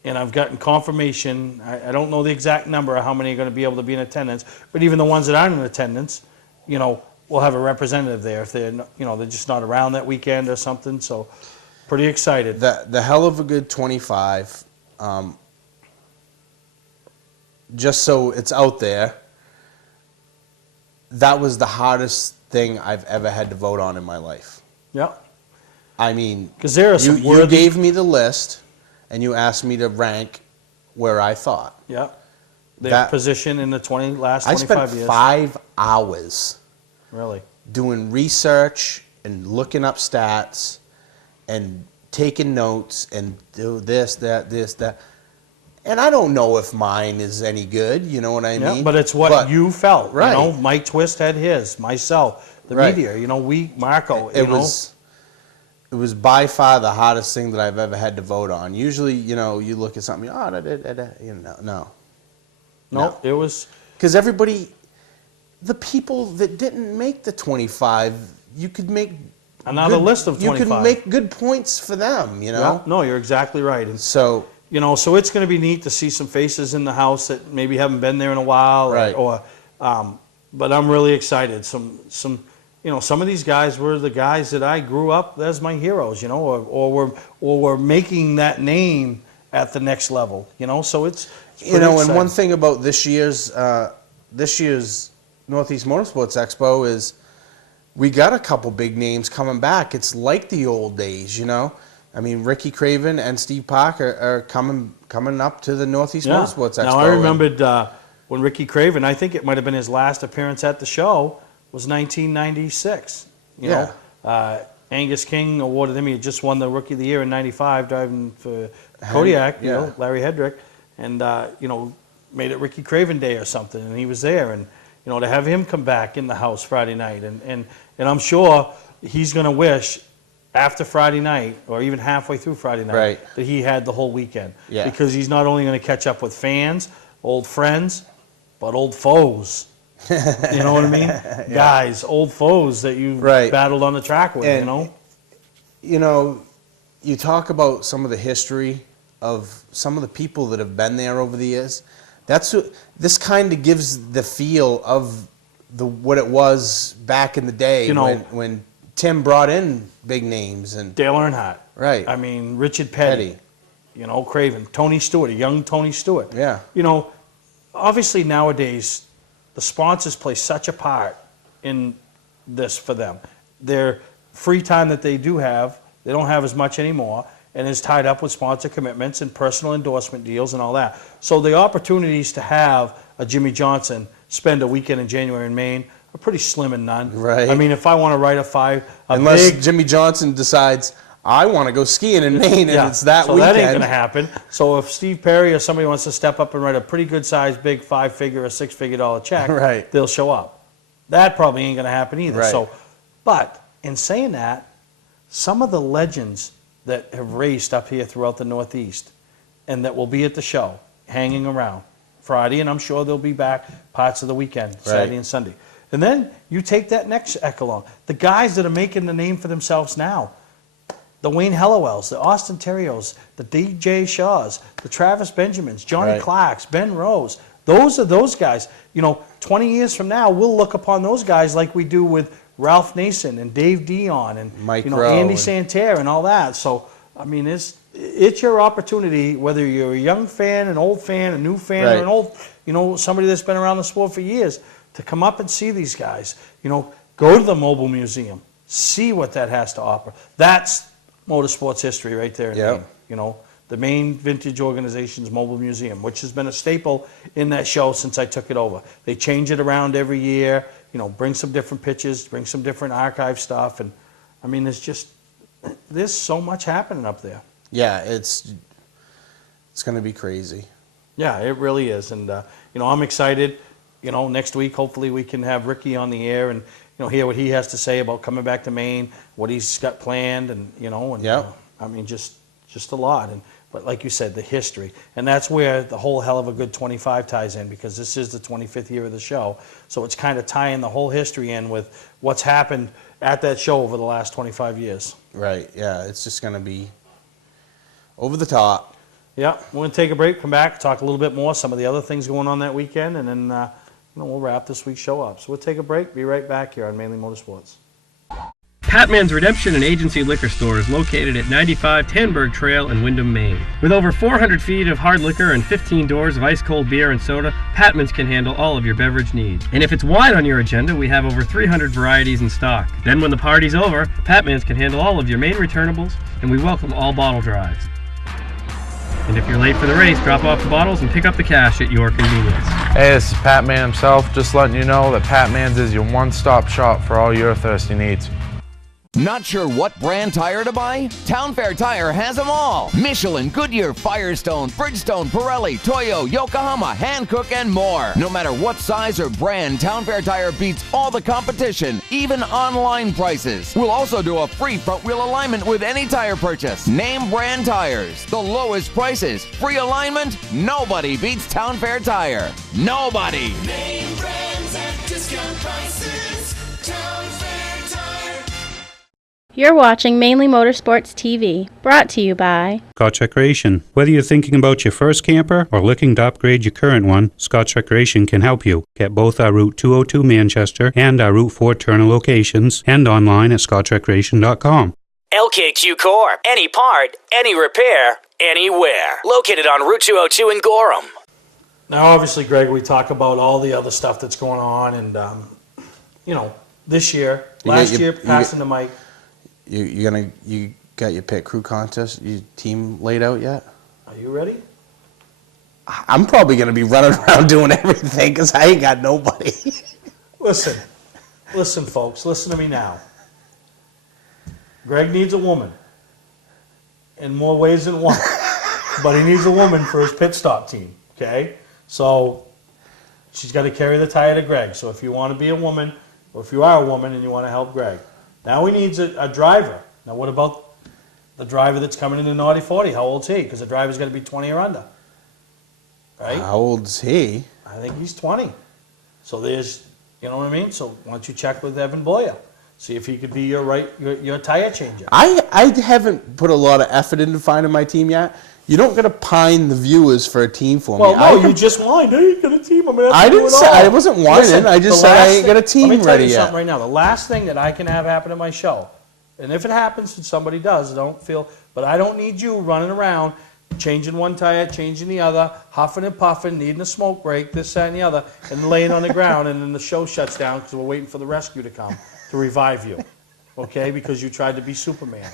And I've gotten confirmation. I don't know the exact number of how many are going to be able to be in attendance, but even the ones that aren't in attendance, you know, we'll have a representative there if they're, you know, they're just not around that weekend or something. So pretty excited. The hell of a good 25. Just so it's out there, that was the hardest thing I've ever had to vote on in my life. Yeah. I mean, because there are some you gave me the list, and you asked me to rank where I thought. Yeah. Their position in the last 25 years. I spent 5 hours really doing research and looking up stats and taking notes and do this, that. And I don't know if mine is any good, you know what I mean? But it's what you felt. Right. You know, Mike Twist had his, myself, the media, you know, Marco. It was by far the hardest thing that I've ever had to vote on. Usually, you know, you look at something, no. It was... Because everybody, the people that didn't make the 25, you could make... Another list of 25. You could make good points for them, you know? Yeah, no, you're exactly right. And so... You know, so it's going to be neat to see some faces in the house that maybe haven't been there in a while. But I'm really excited. You know, some of these guys were the guys that I grew up as my heroes, you know, or were making that name at the next level, you know, so it's you know, exciting. And one thing about this year's Northeast Motorsports Expo is we got a couple big names coming back. It's like the old days, you know. I mean, Ricky Craven and Steve Parker are coming up to the Northeast Motorsports Expo. Now, I remembered when Ricky Craven, I think it might have been his last appearance at the show, was 1996. You know, Angus King awarded him. He had just won the Rookie of the Year in '95, driving for Kodiak, yeah. Larry Hedrick, and made it Ricky Craven Day or something, and he was there, and to have him come back in the house Friday night, and I'm sure he's going to wish after Friday night, or even halfway through Friday night, Right. that he had the whole weekend, Yeah. because he's not only going to catch up with fans, old friends, but old foes. You know what I mean? Yeah. Guys, old foes that you Right. battled on the track with. And, you talk about some of the history of some of the people that have been there over the years. This kind of gives the feel of what it was back in the day when Tim brought in big names and Dale Earnhardt. Right. I mean, Richard Petty. Craven, Tony Stewart, a young Tony Stewart. Yeah. Obviously nowadays, the sponsors play such a part in this for them. Their free time that they do have, they don't have as much anymore, and is tied up with sponsor commitments and personal endorsement deals and all that. So the opportunities to have a Jimmy Johnson spend a weekend in January in Maine are pretty slim and none. Right. I mean, if I want to write unless Jimmy Johnson decides, I want to go skiing in Maine, and it's that weekend. So that ain't going to happen. So if Steve Perry or somebody wants to step up and write a pretty good sized, big 5-figure or $6-figure check, Right. they'll show up. That probably ain't going to happen either. Right. So, but in saying that, some of the legends that have raced up here throughout the Northeast and that will be at the show, hanging around Friday, and I'm sure they'll be back parts of the weekend, Saturday and Sunday. And then you take that next echelon. The guys that are making the name for themselves now, the Wayne Hellowells, the Austin Terrios, the DJ Shaws, the Travis Benjamins, Johnny Right. Clarks, Ben Rose. Those are those guys. 20 years from now, we'll look upon those guys like we do with Ralph Nason and Dave Dion and Mike Rowe Andy and- Santerre and all that. So, I mean, it's your opportunity, whether you're a young fan, an old fan, a new fan, Right. or an old, somebody that's been around the sport for years, to come up and see these guys. Go to the Mobile Museum, see what that has to offer. That's motorsports history right there. Yep. The Maine Vintage Organization's Mobile Museum, which has been a staple in that show since I took it over. They change it around every year, bring some different pictures, bring some different archive stuff, and I mean, there's so much happening up there. Yeah, it's going to be crazy. Yeah, it really is, and I'm excited. Next week, hopefully, we can have Ricky on the air and hear what he has to say about coming back to Maine, what he's got planned, and I mean, just a lot. But like you said, the history, and that's where the whole hell of a good 25 ties in, because this is the 25th year of the show, so it's kind of tying the whole history in with what's happened at that show over the last 25 years. Right. Yeah, it's just going to be over the top. Yeah, we're going to take a break, come back, talk a little bit more, some of the other things going on that weekend, and then we'll wrap this week's show up. So we'll take a break, be right back here on Mainly Motorsports. Patman's Redemption and Agency Liquor Store is located at 95 Tanberg Trail in Windham, Maine. With over 400 feet of hard liquor and 15 doors of ice-cold beer and soda, Patman's can handle all of your beverage needs. And if it's wine on your agenda, we have over 300 varieties in stock. Then when the party's over, Patman's can handle all of your Maine returnables, and we welcome all bottle drives. And if you're late for the race, drop off the bottles and pick up the cash at your convenience. Hey, this is Pat Man himself, just letting you know that Pat Man's is your one-stop shop for all your thirsty needs. Not sure what brand tire to buy? Town Fair Tire has them all. Michelin, Goodyear, Firestone, Bridgestone, Pirelli, Toyo, Yokohama, Hankook, and more. No matter what size or brand, Town Fair Tire beats all the competition, even online prices. We'll also do a free front wheel alignment with any tire purchase. Name brand tires, the lowest prices, free alignment. Nobody beats Town Fair Tire. Nobody. Name brands at discount prices. Town Fair Tire. You're watching Mainly Motorsports TV, brought to you by Scotch Recreation. Whether you're thinking about your first camper or looking to upgrade your current one, Scotch Recreation can help you. Get both our Route 202 Manchester and our Route 4 Turner locations and online at scotchrecreation.com. LKQ Core. Any part, any repair, anywhere. Located on Route 202 in Gorham. Now, obviously, Greg, we talk about all the other stuff that's going on, and this year, last year, passing the mic. You got your pit crew contest, your team laid out yet? Are you ready? I'm probably gonna be running around doing everything because I ain't got nobody. Listen, folks, listen to me now. Greg needs a woman in more ways than one. but he needs a woman for his pit stop team, okay? So she's got to carry the tire to Greg. So if you want to be a woman, or if you are a woman and you want to help Greg. Now he needs a driver. Now what about the driver that's coming in the Naughty 40? How old's he? Because the driver's got to be 20 or under. Right? How old's he? I think he's 20. So there's, you know what I mean? So why don't you check with Evan Boyer? See if he could be your tire changer. I haven't put a lot of effort into finding my team yet. You don't got to pine the viewers for a team for me. Well, no, you just whined. I ain't got a team. I'm gonna have to I do didn't it say all. I wasn't whining. Listen, I just the said I last ain't got a thing- team Let me tell ready you yet. something right now. The last thing that I can have happen at my show, and if it happens and somebody does, don't feel, but I don't need you running around, changing one tire, changing the other, huffing and puffing, needing a smoke break, this, that, and the other, and laying on the ground, and then the show shuts down because we're waiting for the rescue to come to revive you, okay? Because you tried to be Superman,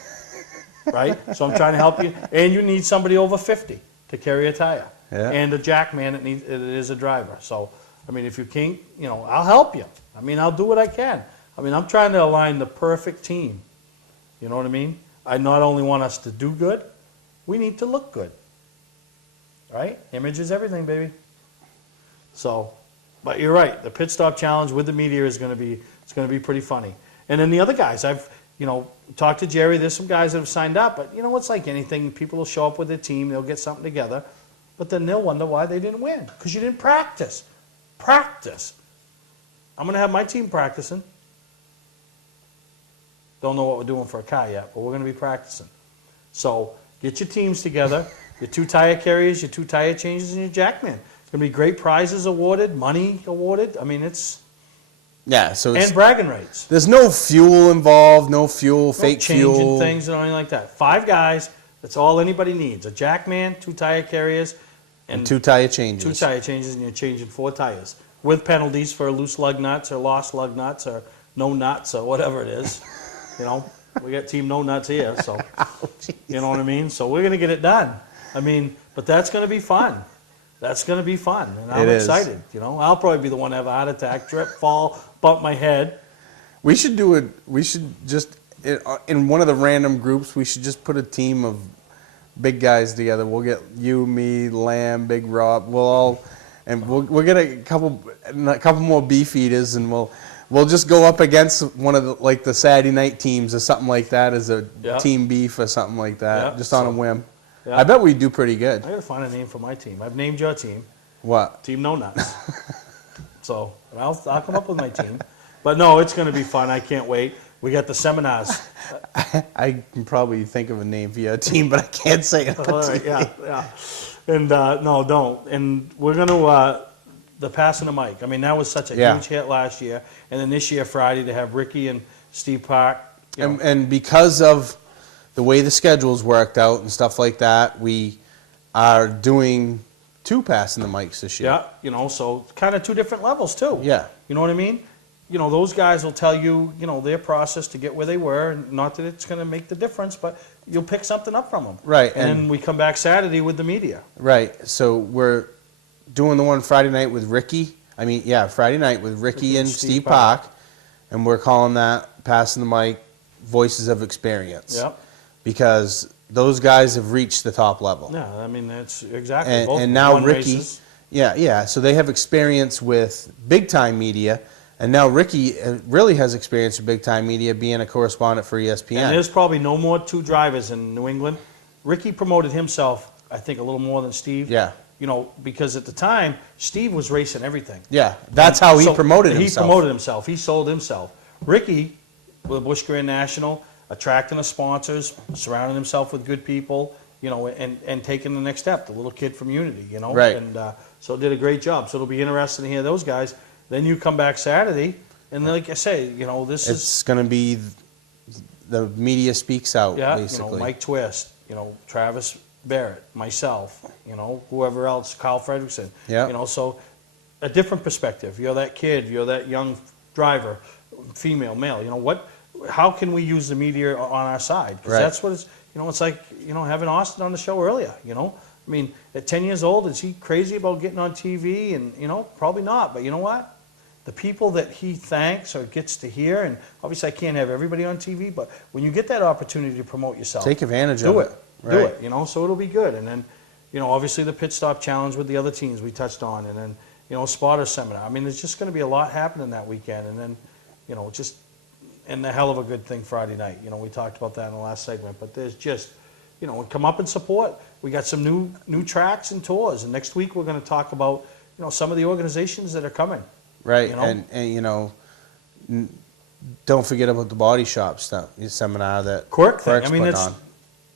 right? So I'm trying to help you, and you need somebody over 50 to carry a tire, Yeah. and a jack man that is a driver. So, I mean, if you can't, you know, I'll help you. I mean, I'll do what I can. I mean, I'm trying to align the perfect team. You know what I mean? I not only want us to do good, we need to look good. Right? Image is everything, baby. So, but you're right. The pit stop challenge with the media is going to be pretty funny. And then the other guys, I've, you know, talked to Jerry. There's some guys that have signed up, but you know, it's like anything. People will show up with their team. They'll get something together, but then they'll wonder why they didn't win because you didn't practice. Practice. I'm going to have my team practicing. Don't know what we're doing for a car yet, but we're going to be practicing. So get your teams together, your 2 tire carriers, your 2 tire changes, and your jackman. It's going to be great prizes awarded, money awarded. I mean, it's... Yeah, so and bragging rights. There's no fuel involved, no fuel, fake changing fuel. things and anything like that. 5 guys, that's all anybody needs. A jackman, 2 tire carriers, And 2 tire changes. 2 tire changes, and you're changing 4 tires. With penalties for loose lug nuts or lost lug nuts or no nuts or whatever it is. You know, we got Team No Nuts here, so you know what I mean? So we're going to get it done. I mean, but that's going to be fun. That's going to be fun, and I'm excited. You know, I'll probably be the one to have a heart attack, trip, fall, bump my head. We should do it. We should just, in one of the random groups, we should just put a team of big guys together. We'll get you, me, Lamb, Big Rob. We'll all, and we'll get a couple more beef eaters, and we'll just go up against one of the Saturday night teams or something like that as a team beef or something like that, just on a whim. Yeah. I bet we do pretty good. I got to find a name for my team. I've named your team. What? Team No Nuts. So I'll come up with my team. But no, it's going to be fun. I can't wait. We got the seminars. I can probably think of a name for your team, but I can't say it. All right, yeah. And no, don't. And we're going to the passing the mic. I mean, that was such a huge hit last year. And then this year, Friday, to have Ricky and Steve Park. And because of the way the schedules worked out and stuff like that, we are doing 2 passing the mics this year. Yeah, you know, so kind of 2 different levels too. Yeah. You know what I mean? You know, those guys will tell you, you know, their process to get where they were, and not that it's going to make the difference, but you'll pick something up from them. Right. And then we come back Saturday with the media. Right. So we're doing the one Friday night with Ricky. Friday night with Ricky and Steve Park. And we're calling that Passing the Mic Voices of Experience. Yep. Because those guys have reached the top level. Yeah, I mean, that's exactly. And now won Ricky, races. so they have experience with big time media, and now Ricky really has experience with big time media, being a correspondent for ESPN. And there's probably no more 2 drivers in New England. Ricky promoted himself, I think, a little more than Steve. Yeah. You know, because at the time, Steve was racing everything. Yeah, that's how he promoted himself. He promoted himself. He sold himself. Ricky, with Busch Grand National, attracting the sponsors, surrounding himself with good people, you know, and taking the next step. The little kid from Unity, you know. Right. And so did a great job. So it'll be interesting to hear those guys. Then you come back Saturday, and like I say, you know, It's going to be the media speaks out, basically. You know, Mike Twist, you know, Travis Barrett, myself, you know, whoever else, Kyle Fredrickson. Yeah. You know, so a different perspective. You're that kid, you're that young driver, female, male. You know, how can we use the media on our side? Because that's what it's, you know, it's like, you know, having Austin on the show earlier, you know. I mean, at 10 years old, is he crazy about getting on TV? And, you know, probably not. But you know what? The people that he thanks or gets to hear, and obviously I can't have everybody on TV, but when you get that opportunity to promote yourself, take advantage of it. Do it, you know, so it'll be good. And then, obviously the pit stop challenge with the other teams we touched on, and then, spotter seminar. I mean, there's just going to be a lot happening that weekend, and then, and the hell of a good thing Friday night. We talked about that in the last segment, but there's just, come up and support. We got some new tracks and tours, and next week we're going to talk about, some of the organizations that are coming. Right, and don't forget about the body shop stuff, seminar that Quirk thing. Quirk's I mean, putting it's on.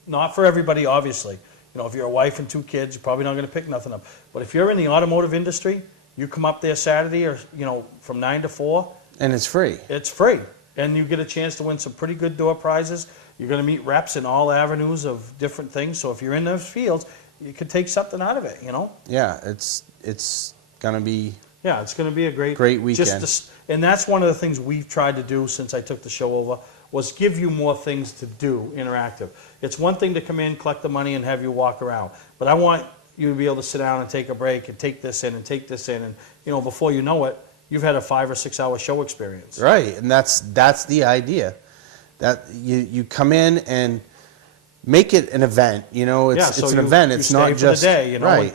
not for everybody, obviously. If you're a wife and 2 kids, you're probably not going to pick nothing up. But if you're in the automotive industry, you come up there Saturday or, from 9 to 4. And it's free. It's free. And you get a chance to win some pretty good door prizes. You're going to meet reps in all avenues of different things. So if you're in those fields, you could take something out of it, Yeah, it's going to be Yeah, it's going to be a great weekend. And that's one of the things we've tried to do since I took the show over, was give you more things to do interactive. It's one thing to come in, collect the money, and have you walk around. But I want you to be able to sit down and take a break and take this in and take this in. And, before you know it, you've had a 5 or 6 hour show experience. Right, and that's the idea. That you come in and make it an event. It's an event. It's not just for the day, right.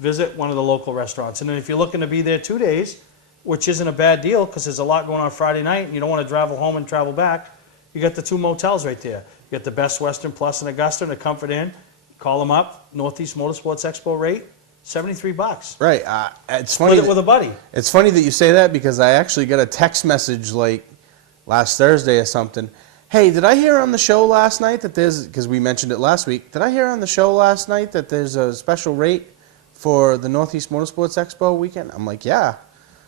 Visit one of the local restaurants. And then if you're looking to be there 2 days, which isn't a bad deal because there's a lot going on Friday night and you don't want to travel home and travel back, you got the 2 motels right there. You got the Best Western Plus in Augusta and the Comfort Inn. Call them up, Northeast Motorsports Expo rate, $73. Right. It's funny with a buddy. It's funny that you say that because I actually got a text message like last Thursday or something. Hey, did I hear on the show last night that because we mentioned it last week, did I hear on the show last night that there's a special rate for the Northeast Motorsports Expo weekend? I'm like, yeah.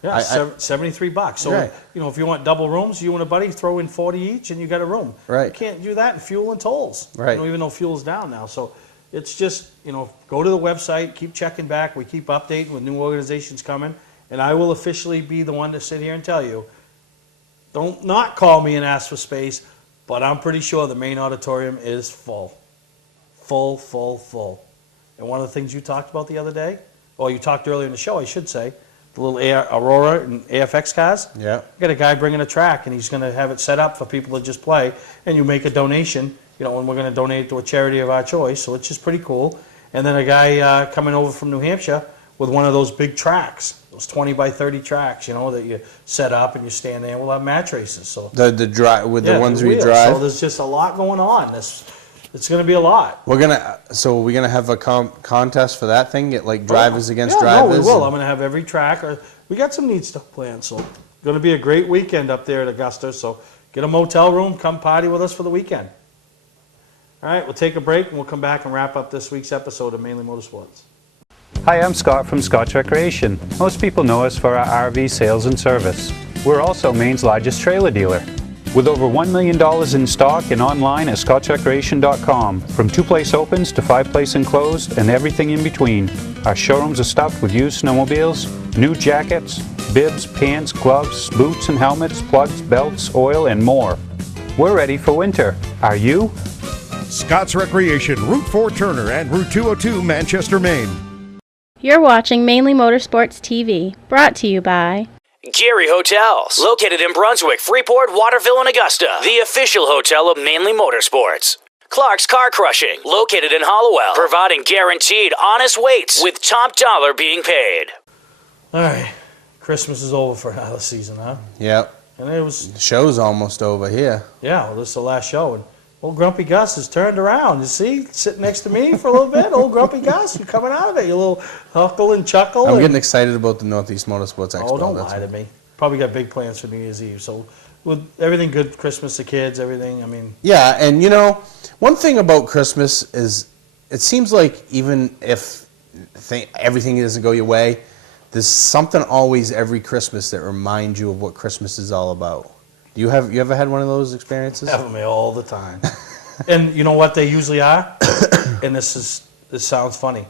Yeah, $73. So, right. If you want double rooms, you and a buddy throw in 40 each and you got a room. Right. You can't do that in fuel and tolls. Right. Even though fuel's down now. So it's just, go to the website, keep checking back. We keep updating with new organizations coming. And I will officially be the one to sit here and tell you, don't not call me and ask for space, but I'm pretty sure the main auditorium is full. Full, full, full. And one of the things you talked about the other day, or you talked earlier in the show, I should say, the little Aurora and AFX cars. Yeah. You got a guy bringing a track, and he's going to have it set up for people to just play, and you make a donation, and we're going to donate it to a charity of our choice, so it's just pretty cool. And then a guy coming over from New Hampshire with one of those big tracks, those 20 by 30 tracks, that you set up and you stand there. We'll have match races. So the drive with the ones we wheels. drive. So there's just a lot going on. It's going to be a lot. We're gonna have a contest for that thing. Get like drivers against drivers. No, we will. I'm going to have every track. We got some neat stuff planned. So going to be a great weekend up there at Augusta. So get a motel room. Come party with us for the weekend. All right, we'll take a break and we'll come back and wrap up this week's episode of Mainly Motorsports. Hi, I'm Scott from Scott's Recreation. Most people know us for our RV sales and service. We're also Maine's largest trailer dealer. With over $1 million in stock and online at scottsrecreation.com. From 2-place opens to 5-place enclosed and everything in between. Our showrooms are stuffed with used snowmobiles, new jackets, bibs, pants, gloves, boots and helmets, plugs, belts, oil, and more. We're ready for winter. Are you? Scott's Recreation, Route 4 Turner and Route 202 Manchester, Maine. You're watching Mainly Motorsports TV, brought to you by Gary Hotels, located in Brunswick, Freeport, Waterville, and Augusta. The official hotel of Mainly Motorsports. Clark's Car Crushing, located in Hollowell, providing guaranteed honest weights with top dollar being paid. All right, Christmas is over for another season, huh? Yep. And it was the show's almost over here. Yeah, well, this is the last show, and old Grumpy Gus has turned around. You see, sitting next to me for a little bit. Old Grumpy Gus, you're coming out of it. You little huckle and chuckle. I'm getting excited about the Northeast Motorsports Expo. Oh, don't lie to me. Probably got big plans for New Year's Eve. So, with everything good, Christmas, the kids, everything. I mean. Yeah, and one thing about Christmas is, it seems like even if everything doesn't go your way, there's something always every Christmas that reminds you of what Christmas is all about. You ever had one of those experiences? Have them all the time. And you know what they usually are? And this sounds funny.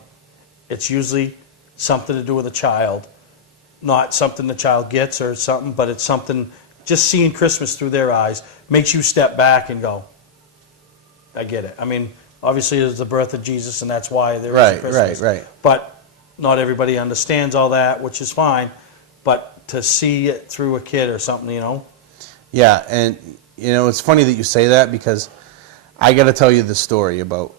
It's usually something to do with a child. Not something the child gets or something, but it's something, just seeing Christmas through their eyes makes you step back and go, I get it. I mean, obviously it's the birth of Jesus and that's why there is a Christmas. Right. But not everybody understands all that, which is fine. But to see it through a kid or something, Yeah, and it's funny that you say that because I got to tell you the story about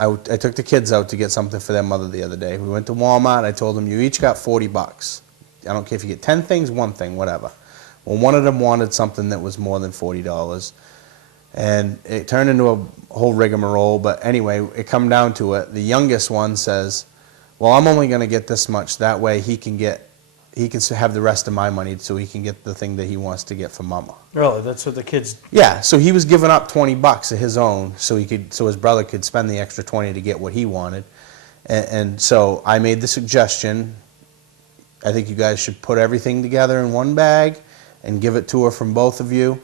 I took the kids out to get something for their mother the other day. We went to Walmart. I told them, you each got $40. I don't care if you get 10 things, one thing, whatever. Well, one of them wanted something that was more than $40. And it turned into a whole rigmarole. But anyway, it come down to it. The youngest one says, well, I'm only going to get this much. That way he can have the rest of my money so he can get the thing that he wants to get for Mama. Really, that's what the kids. Yeah, so he was giving up $20 of his own so his brother could spend the extra 20 to get what he wanted. And so I made the suggestion, I think you guys should put everything together in one bag and give it to her from both of you,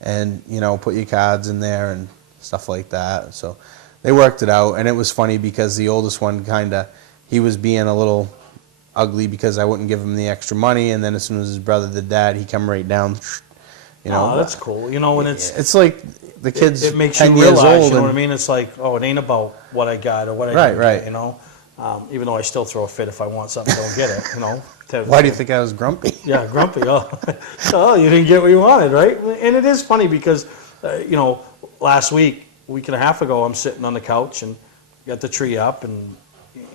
and put your cards in there and stuff like that. So they worked it out, and it was funny because the oldest one he was being a little ugly because I wouldn't give him the extra money, and then as soon as his brother did that, he come right down. Oh, that's cool. When it's like the kids it makes 10 you years realize, old. you know what I mean? It's like, oh, it ain't about what I got or what I didn't get, even though I still throw a fit if I want something, don't get it, Why do you think I was grumpy? Yeah, grumpy. Oh, you didn't get what you wanted, right? And it is funny because, last week and a half ago, I'm sitting on the couch and got the tree up, and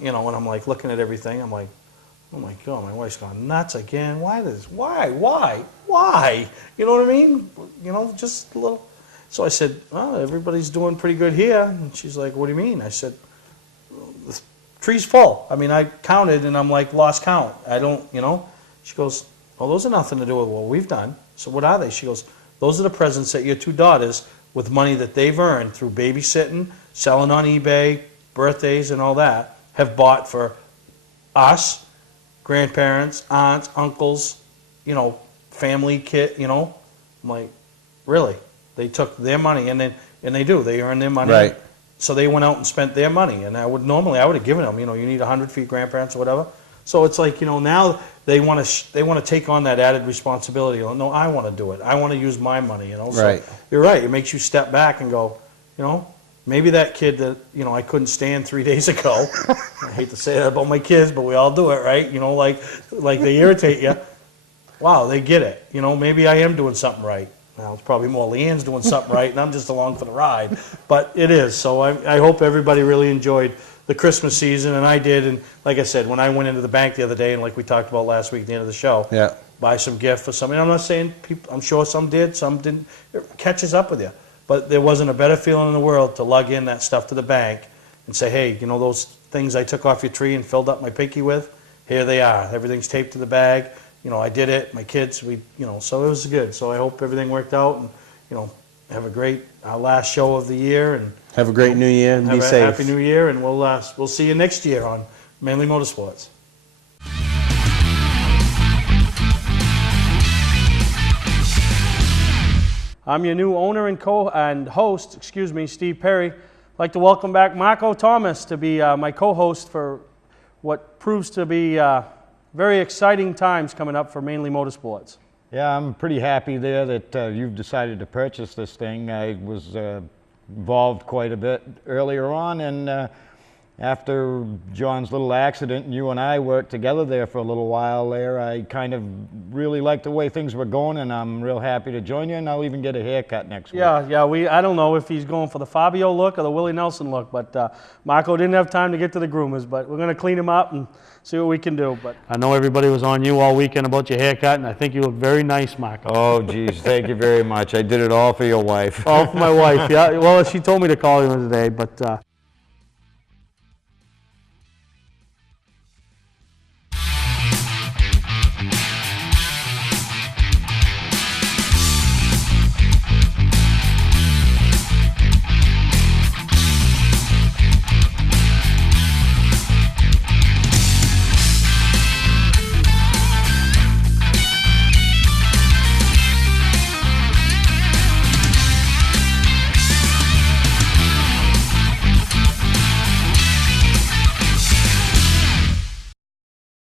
and I'm like looking at everything. I'm like, oh my God, my wife's gone nuts again. Why? You know what I mean? Just a little. So I said, oh, everybody's doing pretty good here. And she's like, what do you mean? I said, the tree's full. I mean, I counted and I'm like, lost count. I don't, She goes, well, those are nothing to do with what we've done. So what are they? She goes, those are the presents that your two daughters, with money that they've earned through babysitting, selling on eBay, birthdays and all that, have bought for us, grandparents, aunts, uncles, family, kid, I'm like, really? They took their money and they earn their money. Right. So they went out and spent their money, and I would have given them, you need 100 feet grandparents or whatever. So it's like, now they want to take on that added responsibility. No, I want to do it. I want to use my money, So right. You're right. It makes you step back and go, maybe that kid that, I couldn't stand 3 days ago. I hate to say that about my kids, but we all do it, right? Like they irritate you. Wow, they get it. Maybe I am doing something right. Now, it's probably more Leanne's doing something right, and I'm just along for the ride. But it is. So I hope everybody really enjoyed the Christmas season, and I did. And like I said, when I went into the bank the other day, and like we talked about last week at the end of the show, buy some gift for somebody. I'm not saying people, I'm sure some did, some didn't. It catches up with you. But there wasn't a better feeling in the world to lug in that stuff to the bank and say, hey, those things I took off your tree and filled up my pinky with, here they are. Everything's taped to the bag. I did it. My kids, so it was good. So I hope everything worked out, and have a great last show of the year, and have a great new year, and be safe. Happy New Year, and we'll see you next year on Mainly Motorsports. I'm your new owner and host, Steve Perry. I'd like to welcome back Marco Thomas to be my co-host for what proves to be very exciting times coming up for Mainly Motorsports. Yeah, I'm pretty happy there that you've decided to purchase this thing. I was involved quite a bit earlier on, and after John's little accident and you and I worked together there for a little while there, I kind of really liked the way things were going, and I'm real happy to join you, and I'll even get a haircut next week. Yeah, I don't know if he's going for the Fabio look or the Willie Nelson look, but Marco didn't have time to get to the groomers, but we're going to clean him up and see what we can do. But I know everybody was on you all weekend about your haircut, and I think you look very nice, Marco. Oh, geez, thank you very much. I did it all for your wife. All for my wife, yeah. Well, she told me to call you today, but